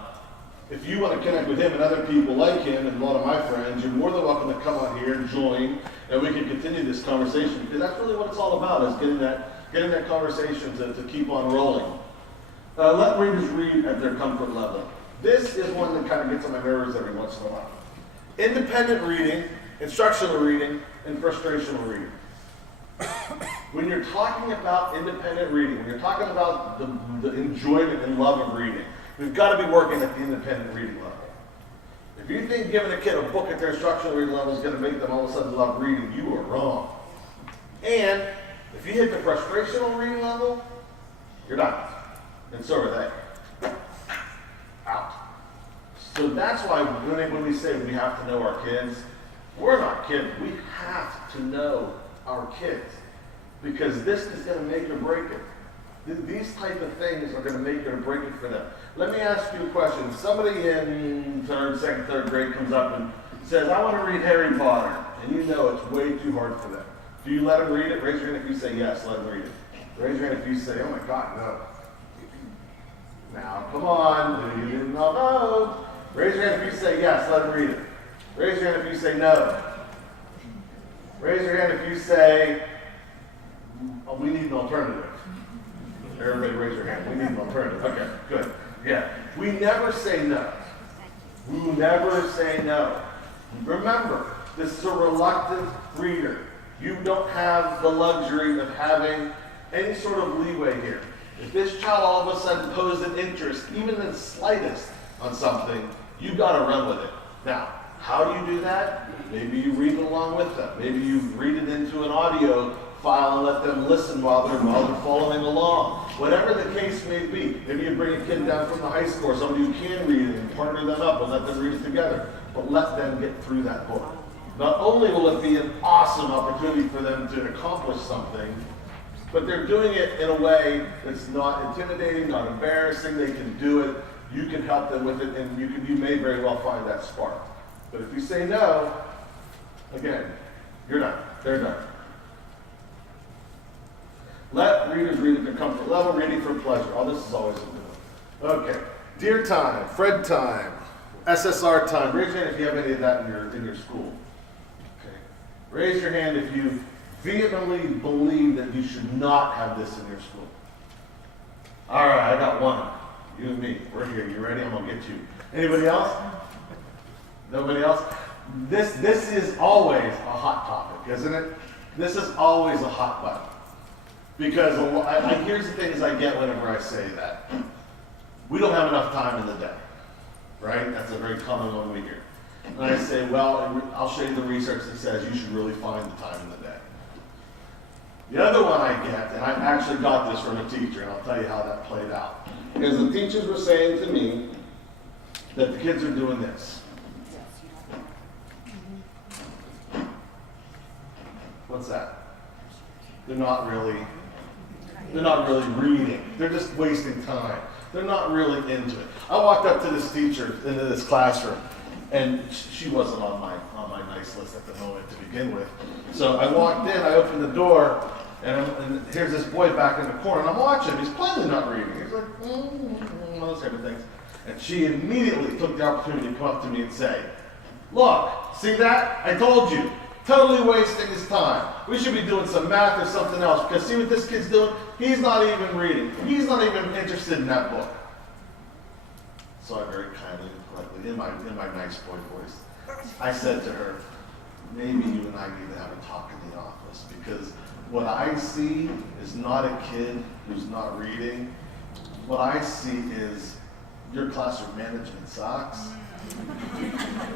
if you want to connect with him and other people like him and a lot of my friends, you're more than welcome to come out here and join, and we can continue this conversation, because that's really what it's all about, is getting that conversation to keep on rolling. Let readers read at their comfort level. This is one that kind of gets on my nerves every once in a while. Independent reading, instructional reading, and frustrational reading. When you're talking about independent reading, when you're talking about the enjoyment and love of reading, we've got to be working at the independent reading level. If you think giving a kid a book at their instructional reading level is going to make them all of a sudden love reading, you are wrong. And if you hit the frustrational reading level, you're done. And so are they. Out. So that's why when we say we have to know our kids, we're not kids. We have to know our kids, because this is going to make or break it. These type of things are going to make or break it for them. Let me ask you a question. Somebody in second, third grade comes up and says, I want to read Harry Potter, and you know it's way too hard for them. Do you let them read it? Raise your hand if you say yes, let them read it. Raise your hand if you say, oh my God, no. Now, come on, you didn't know. Raise your hand if you say yes, let them read it. Raise your hand if you say no. Raise your hand if you say, oh, we need an alternative. Everybody raise your hand. We need an alternative. Okay, good. Yeah. We never say no. We will never say no. Remember, this is a reluctant reader. You don't have the luxury of having any sort of leeway here. If this child all of a sudden posed an interest, even the slightest, on something, you've got to run with it. Now, how do you do that? Maybe you read it along with them. Maybe you read it into an audio file and let them listen while they're following along. Whatever the case may be. Maybe you bring a kid down from the high school or somebody who can read it and partner them up and let them read it together. But let them get through that book. Not only will it be an awesome opportunity for them to accomplish something, but they're doing it in a way that's not intimidating, not embarrassing. They can do it. You can help them with it, and you may very well find that spark. But if you say no, again, you're done. They're done. Let readers read at their comfort level, reading for pleasure. All this is always a good one. Okay. Dear time, Fred time, SSR time. Raise your hand if you have any of that in your school. Okay. Raise your hand if you vehemently believe that you should not have this in your school. All right, I got one. You and me. We're here. You ready? I'm gonna get you. Anybody else? Nobody else? This is always a hot topic, isn't it? This is always a hot button. Because here's the things I get whenever I say that. We don't have enough time in the day, right? That's a very common one we hear. And I say, well, I'll show you the research that says you should really find the time in the day. The other one I get, and I actually got this from a teacher, and I'll tell you how that played out, is the teachers were saying to me that the kids are doing this. What's that? They're not really reading. They're just wasting time. They're not really into it. I walked up to this teacher into this classroom, and she wasn't on my nice list at the moment to begin with. So I walked in, I opened the door, and here's this boy back in the corner, and I'm watching. He's plainly not reading. He's like, those type of things. And she immediately took the opportunity to come up to me and say, look, see that? I told you. Totally wasting his time. We should be doing some math or something else, because see what this kid's doing? He's not even reading. He's not even interested in that book. So I very kindly and politely, in my nice boy voice, I said to her, maybe you and I need to have a talk in the office, because what I see is not a kid who's not reading. What I see is your classroom management sucks.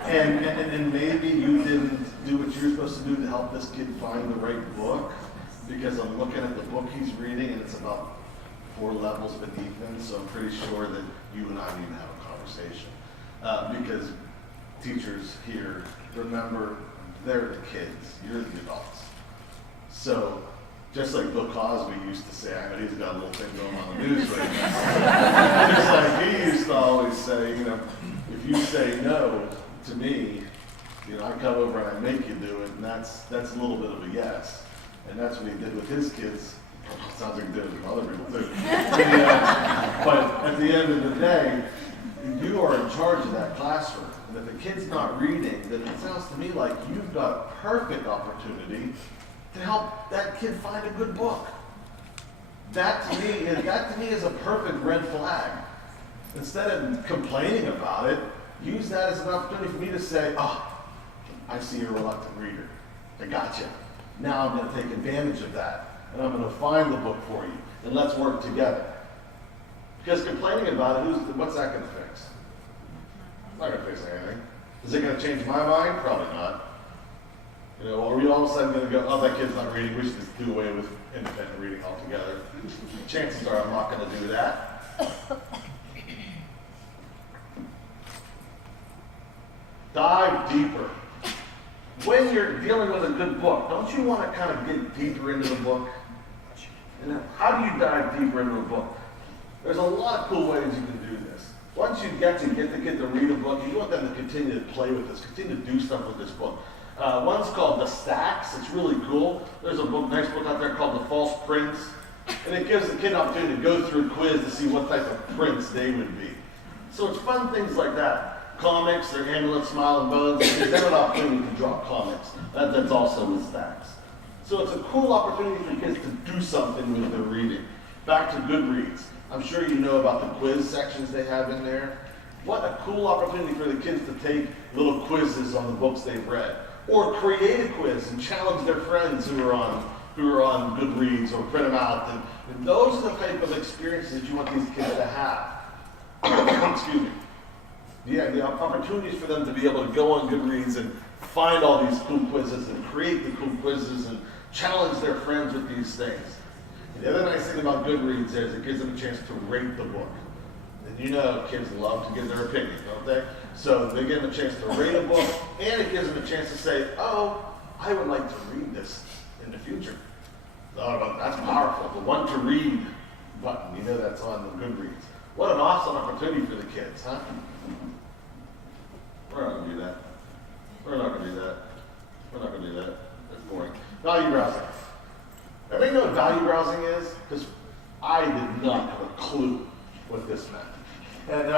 And maybe you didn't do what you're supposed to do to help this kid find the right book, because I'm looking at the book he's reading and it's about 4 levels beneath him, so I'm pretty sure that you and I need to have a conversation. Because teachers here, remember, they're the kids, you're the adults. So just like Bill Cosby used to say, I know he's got a little thing going on the news right now. Just like he used to always say, if you say no to me, I come over and I make you do it, and that's a little bit of a yes. And that's what he did with his kids. It sounds like he did it with other people too. But at the end of the day, you are in charge of that classroom. And if the kid's not reading, then it sounds to me like you've got a perfect opportunity to help that kid find a good book. That to me is a perfect red flag. Instead of complaining about it, use that as an opportunity for me to say, I see you're a reluctant reader. I got you. Now I'm going to take advantage of that, and I'm going to find the book for you, and let's work together. Because complaining about it, what's that going to fix? It's not going to fix anything. Is it going to change my mind? Probably not. Are we all of a sudden going to go, oh, that kid's not reading, we should just do away with independent reading altogether? Chances are I'm not going to do that. Dive deeper. When you're dealing with a good book, don't you want to kind of get deeper into the book? And how do you dive deeper into a book? There's a lot of cool ways you can do this. Once you get the kid to read a book, you want them to continue to play with this, continue to do stuff with this book. One's called The Stacks. It's really cool. There's a nice book out there called The False Prince. And it gives the kid an opportunity to go through a quiz to see what type of prince they would be. So it's fun things like that. Comics, they're Amulet, Smile, and Bones. They have an opportunity to draw comics. That's also with Stacks. So it's a cool opportunity for kids to do something with their reading. Back to Goodreads. I'm sure you know about the quiz sections they have in there. What a cool opportunity for the kids to take little quizzes on the books they've read. Or create a quiz and challenge their friends who are on Goodreads, or print them out. And those are the type of experiences that you want these kids to have. Excuse me. Yeah, the opportunities for them to be able to go on Goodreads and find all these cool quizzes and create the cool quizzes and challenge their friends with these things. And the other nice thing about Goodreads is it gives them a chance to rate the book. And kids love to give their opinion, don't they? So they give them a chance to rate a book, and it gives them a chance to say, I would like to read this in the future. That's powerful. The one to read button, that's on the Goodreads. What an awesome opportunity for the kids, huh? We're not going to do that. We're not going to do that. We're not going to do that. That's boring. Value browsing. Everybody know what value browsing is? Because I did not have a clue what this meant. And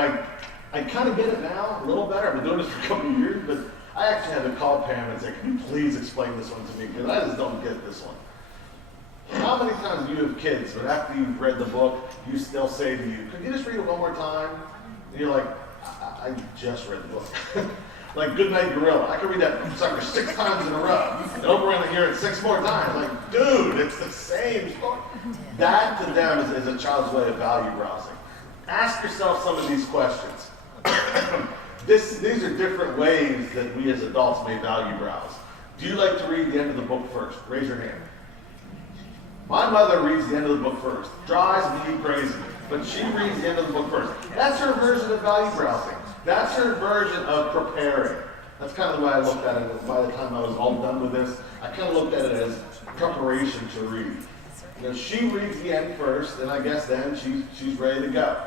I kind of get it now, a little better. I've been doing this for a couple of years, but I actually had to call parents and say, can you please explain this one to me? Because I just don't get this one. How many times do you have kids, but after you've read the book, you still say to you, could you just read it one more time? And you're like, I just read the book. Like Goodnight Gorilla. I could read that sucker 6 times in a row. And over and hear it 6 more times. Like, dude, it's the same story. That to them is a child's way of value browsing. Ask yourself some of these questions. These are different ways that we as adults may value browse. Do you like to read the end of the book first? Raise your hand. My mother reads the end of the book first. Drives me crazy. But she reads the end of the book first. That's her version of value browsing. That's her version of preparing. That's kind of the way I looked at it. By the time I was all done with this, I kind of looked at it as preparation to read. You know, she reads the end first, and I guess then she's ready to go.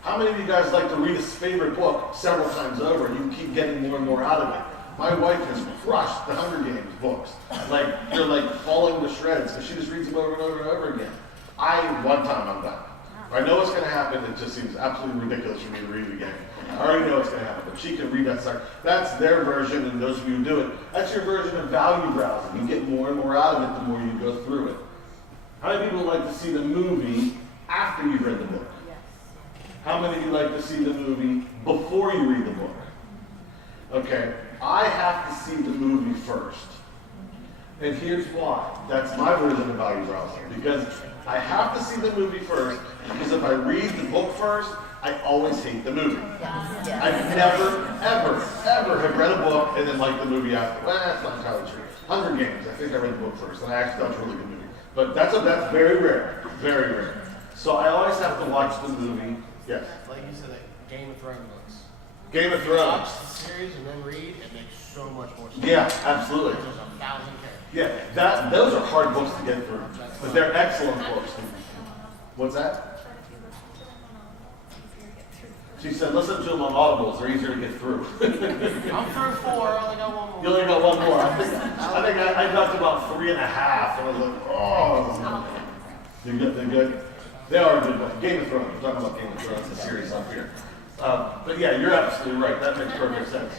How many of you guys like to read his favorite book several times over, and you keep getting more and more out of it? My wife has crushed the Hunger Games books. Like, they're like falling to shreds, because she just reads them over and over and over again. One time I'm done. I know what's going to happen. It just seems absolutely ridiculous for me to read it again. I already know what's going to happen, but she can read that stuff. That's their version, and those of you who do it, that's your version of value browsing. You get more and more out of it the more you go through it. How many people like to see the movie after you've read the book? How many of you like to see the movie before you read the book? Okay, I have to see the movie first. And here's why. That's my version of value browsing. Because I have to see the movie first, because if I read the book first, I always hate the movie. I've never, ever, ever have read a book and then liked the movie after. Well, that's not entirely true. Hunger Games, I think I read the book first, and I actually thought it was a really good movie. But that's very rare. Very rare. So I always have to watch the movie. Yes? Like you said, like Game of Thrones books. Game of Thrones. Watch the series and then read, it makes so much more sense. Yeah, absolutely. There's 1,000 characters. Yeah, those are hard books to get through, but they're excellent books. What's that? She said, listen to them on Audibles, they're easier to get through. I'm through 4, I only got 1 more. You only got 1 more. I got to about 3.5, and I was like, oh. They're good? They are a good book. Game of Thrones, we're talking about Game of Thrones, the series up here. But yeah, you're absolutely right, that makes perfect sense.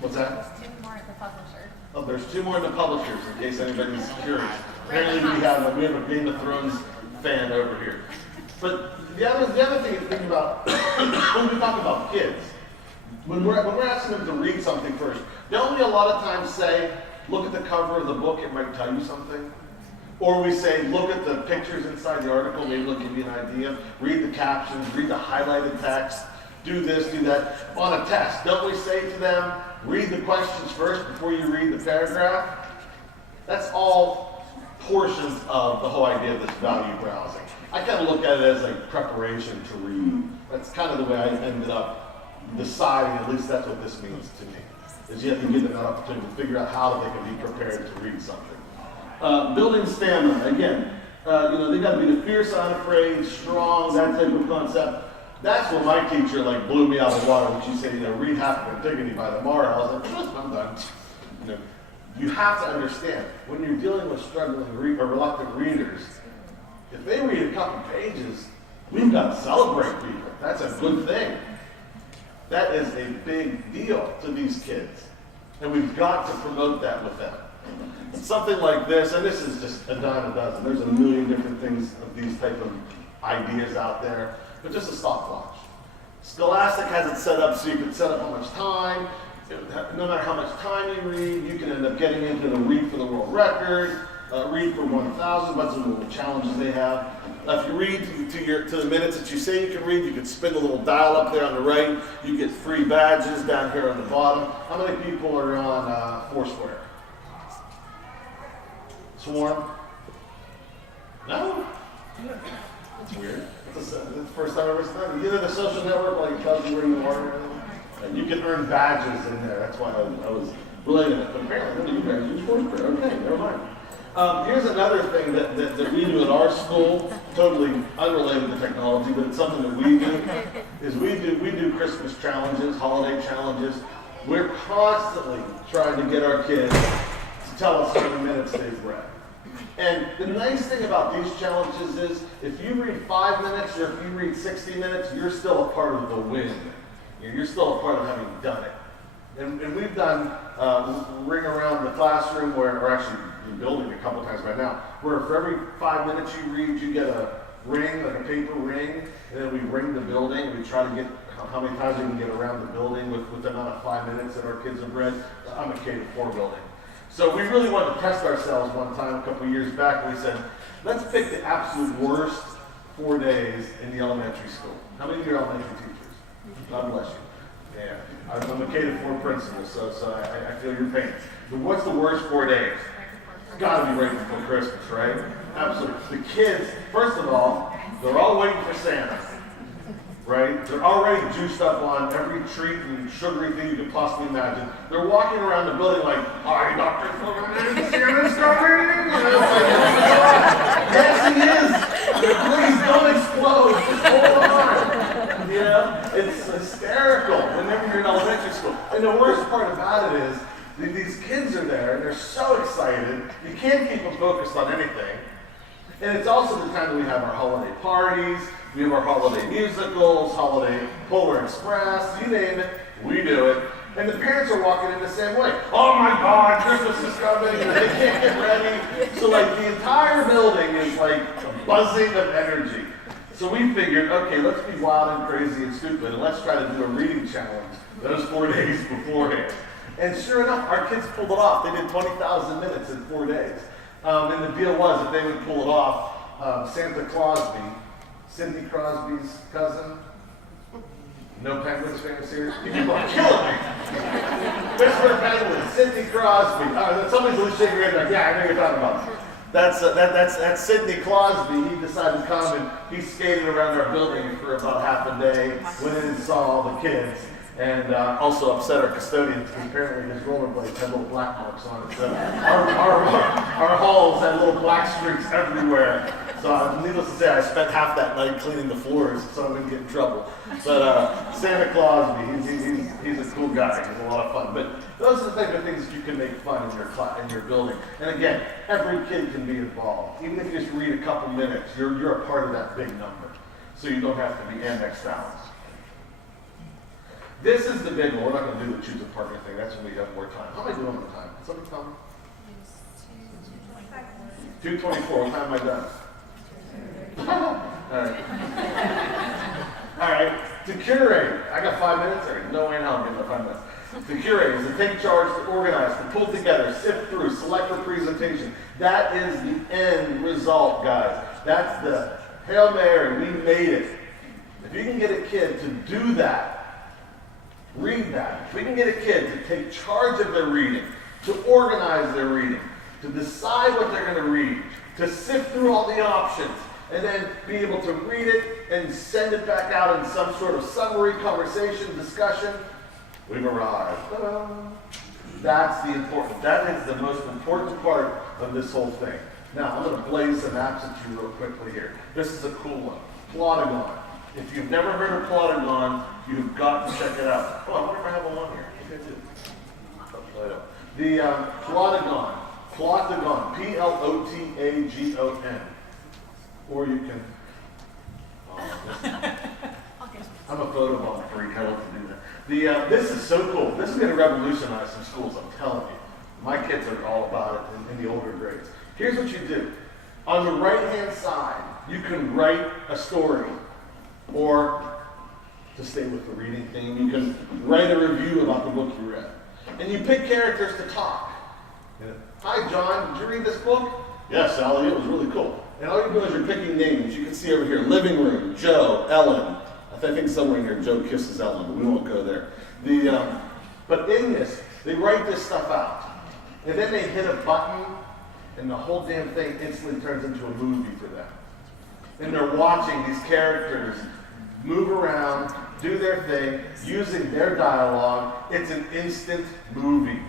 What's that? Oh, there's 2 more in the publishers, in case anybody's curious. Apparently we have a Game of Thrones fan over here. But the other thing to think about when we talk about kids, when we're asking them to read something first, don't we a lot of times say, look at the cover of the book, it might tell you something? Or we say, look at the pictures inside the article, maybe it'll give you an idea. Read the captions, read the highlighted text, do this, do that. On a test, don't we say to them, read the questions first before you read the paragraph? That's all portions of the whole idea of this value browsing. I kind of look at it as like preparation to read. That's kind of the way I ended up deciding, at least that's what this means to me, is you have to give them an opportunity to figure out how they can be prepared to read something. Building stamina, again, they got to be the fierce, unafraid, strong, that type of concept. That's what my teacher like blew me out of the water when she said, read half of Antigone by tomorrow. I was like, I'm done. You have to understand, when you're dealing with struggling or reluctant readers, if they read a couple pages, we've got to celebrate people. That's a good thing. That is a big deal to these kids. And we've got to promote that with them. Something like this, and this is just a dime a dozen. There's a million different things of these type of ideas out there, but just a stopwatch. Scholastic has it set up so you can set up how much time. No matter how much time you read, you can end up getting into the read for the world record, read for 1,000, bunch of little challenges they have. If you read to the minutes that you say you can read, you can spin the little dial up there on the right. You get free badges down here on the bottom. How many people are on Foursquare? Swarm? No? That's weird. It's the first time I've ever seen that. The social network, like, it tells you where you are and everything. And you can earn badges in there. That's why I was relating it. But apparently, you guys use Foursquare. Okay, never mind. Here's another thing that we do at our school, totally unrelated to technology, but it's something that we do, is we do Christmas challenges, holiday challenges. We're constantly trying to get our kids to tell us how many minutes they've read. And the nice thing about these challenges is, if you read 5 minutes or if you read 60 minutes, you're still a part of the win. You're still a part of having done it. And we've done ring around the classroom, or actually the building a couple times right now, where for every 5 minutes you read, you get a ring, like a paper ring, and then we ring the building. We try to get how many times we can get around the building with the amount of 5 minutes that our kids have read. I'm a K-4 building. So we really wanted to test ourselves one time a couple years back. We said, let's pick the absolute worst 4 days in the elementary school. How many of you are elementary teachers? God bless you. Yeah, I'm a K-4 principal, so I feel your pain. But what's the worst 4 days? It's got to be right before Christmas, right? Absolutely. The kids, first of all, they're all waiting for Santa, right? They're already juiced up on every treat and sugary thing you could possibly imagine. They're walking around the building like, "Hi, Dr. Furman, Santa's coming!" Yes, he is. Please don't explode. Just hold on. You know, it's hysterical whenever you're in elementary school. And the worst part about it is, these kids are there and they're so excited. You can't keep them focused on anything. And it's also the time that we have our holiday parties, we have our holiday musicals, holiday Polar Express, you name it, we do it. And the parents are walking in the same way. "Oh my God, Christmas is coming," and they can't get ready. So like the entire building is like a buzzing of energy. So we figured, okay, let's be wild and crazy and stupid, and let's try to do a reading challenge those 4 days beforehand. And sure enough, our kids pulled it off. They did 20,000 minutes in 4 days. And the deal was, if they would pull it off, Santa Clausby, Cindy Crosby's cousin, no Penguins famous series. You people are killing me. Pittsburgh Penguins, Cindy Crosby. Somebody's really shaking your head like, yeah, I know you're talking about. That's Sidney Crosby. He decided to come and he skated around our building for about half a day, went in and saw all the kids. And also upset our custodians because apparently his rollerblades had little black marks on it. So our halls had little black streaks everywhere. So needless to say, I spent half that night cleaning the floors so I wouldn't get in trouble. But Santa Claus, he's a cool guy. He's a lot of fun. But those are the type of things that you can make fun in your building. And again, every kid can be involved. Even if you just read a couple minutes, you're a part of that big number. So you don't have to be annexed out. This is the big one. We're not going to do the choose a partner thing. That's when we have more time. How am I doing on time? Is somebody tell me? 2:24. What time am I done? All right. All right. To curate. I got 5 minutes. Or no way in hell I'm getting my 5 minutes. To curate is to take charge, to organize, to pull together, sift through, select for presentation. That is the end result, guys. That's the Hail Mary. We made it. If you can get a kid to do that, read that. If we can get a kid to take charge of their reading, to organize their reading, to decide what they're going to read, to sift through all the options, and then be able to read it and send it back out in some sort of summary, conversation, discussion, we've arrived. Ta-da. That's that is the most important part of this whole thing. Now, I'm going to blaze some apps at you real quickly here. This is a cool one. Plotagon. If you've never heard of Plotagon, you've got to check it out. Oh, I wonder if I have one on here. The Plotagon. Plotagon. Plotagon. Or you can... I'm a photobomb freak. I love to do that. This is so cool. This is going to revolutionize some schools, I'm telling you. My kids are all about it in the older grades. Here's what you do. On the right-hand side, you can write a story. Or, to stay with the reading theme, you can write a review about the book you read. And you pick characters to talk. You know, "Hi, John, did you read this book?" "Yes, Sally, it was really cool." And all you're doing is you're picking names. You can see over here, living room, Joe, Ellen. I think somewhere in here, Joe kisses Ellen, but we won't go there. But in this, they write this stuff out. And then they hit a button, and the whole damn thing instantly turns into a movie for them. And they're watching these characters move around, do their thing, using their dialogue. It's an instant movie.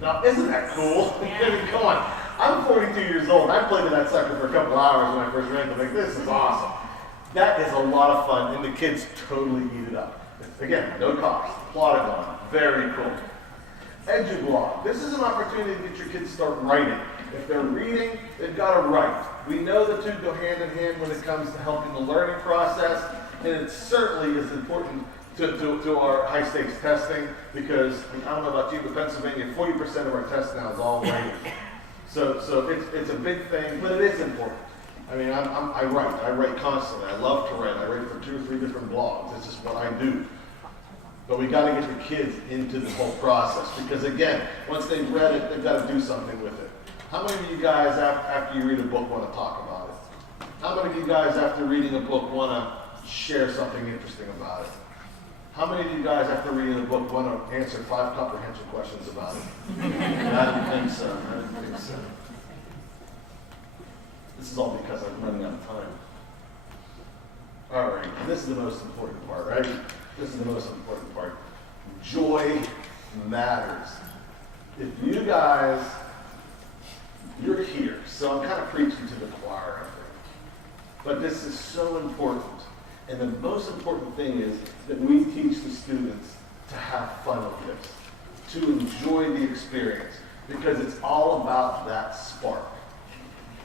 Now, isn't that cool? I mean, come on. I'm 42 years old. I played with that sucker for a couple hours when I first read it. I'm like, this is awesome. That is a lot of fun, and the kids totally eat it up. Again, no cost. Plotagon. Very cool. EduBlog. This is an opportunity to get your kids to start writing. If they're reading, they've got to write. We know the two go hand in hand when it comes to helping the learning process, and it certainly is important to our high-stakes testing, because I don't know about you, but Pennsylvania, 40% of our tests now is all writing. So it's a big thing, but it is important. I mean, I write constantly. I love to write. I write for 2 or 3 different blogs. It's just what I do. But we got to get the kids into the whole process, because again, once they've read it, they've got to do something with it. How many of you guys, after you read a book, want to talk about it? How many of you guys, after reading a book, want to share something interesting about it? How many of you guys, after reading a book, want to answer 5 comprehension questions about it? I didn't think so. I didn't think so. This is all because I'm running out of time. All right, and this is the most important part, right? This is the most important part. Joy matters. If you guys, you're here, so I'm kind of preaching to the choir, I think. But this is so important. And the most important thing is that we teach the students to have fun with this, to enjoy the experience, because it's all about that spark.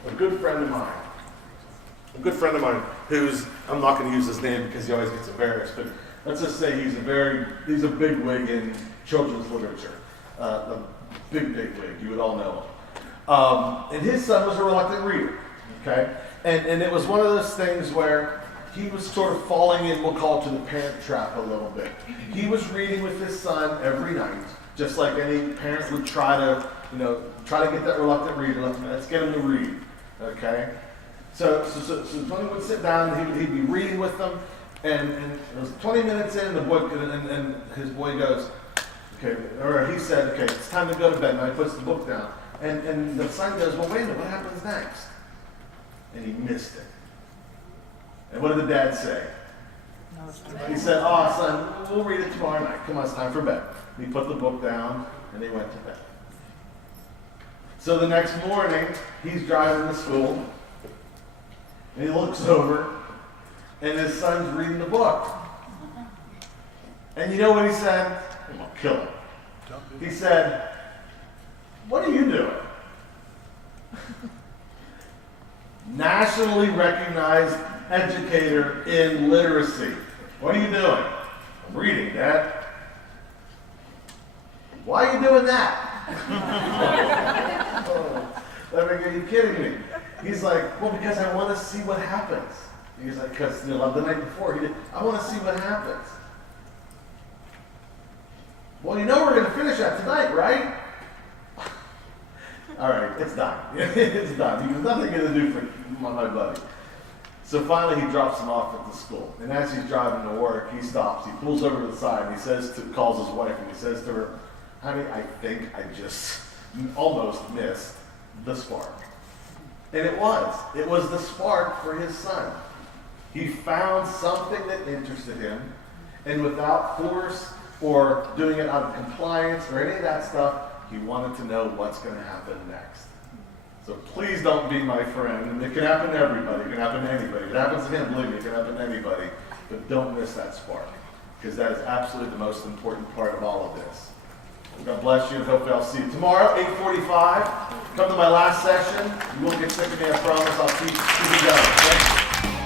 A good friend of mine who's, I'm not going to use his name because he always gets embarrassed, but let's just say he's a big wig in children's literature. A big wig, you would all know him. And his son was a reluctant reader, okay? And it was one of those things where he was sort of falling in, we'll call it, to the parent trap a little bit. He was reading with his son every night, just like any parent would try to get that reluctant reader. Let's get him to read, okay? So Tony would sit down and he'd be reading with them, and it was 20 minutes in, and his boy goes, okay, or he said, okay, it's time to go to bed. Now he puts the book down, and the son goes, well, wait a minute, what happens next? And he missed it. And what did the dad say? He said, oh, son, we'll read it tomorrow night. Come on, it's time for bed. And he put the book down, and they went to bed. So the next morning, he's driving to school, and he looks over, and his son's reading the book. And you know what he said? I'm going to kill him. He said, what are you doing? Nationally recognized educator in literacy. What are you doing? I'm reading, Dad. Why are you doing that? Are you kidding me? He's like, well, because I want to see what happens. He's like, because the night before, I want to see what happens. Well, you know we're going to finish that tonight, right? All right, it's done. It's done. He was nothing going to do for my buddy. So finally, he drops him off at the school. And as he's driving to work, he stops. He pulls over to the side, and he calls his wife, and he says to her, honey, I think I just almost missed the spark. And it was the spark for his son. He found something that interested him, and without force or doing it out of compliance or any of that stuff, he wanted to know what's going to happen next. So please don't be my friend. And it can happen to everybody. It can happen to anybody. If it happens to him, believe me, it can happen to anybody. But don't miss that spark, because that is absolutely the most important part of all of this. God bless you, and hopefully I'll see you tomorrow, 8:45. Come to my last session. You won't get sick of me, I promise. I'll keep you going. Thank you.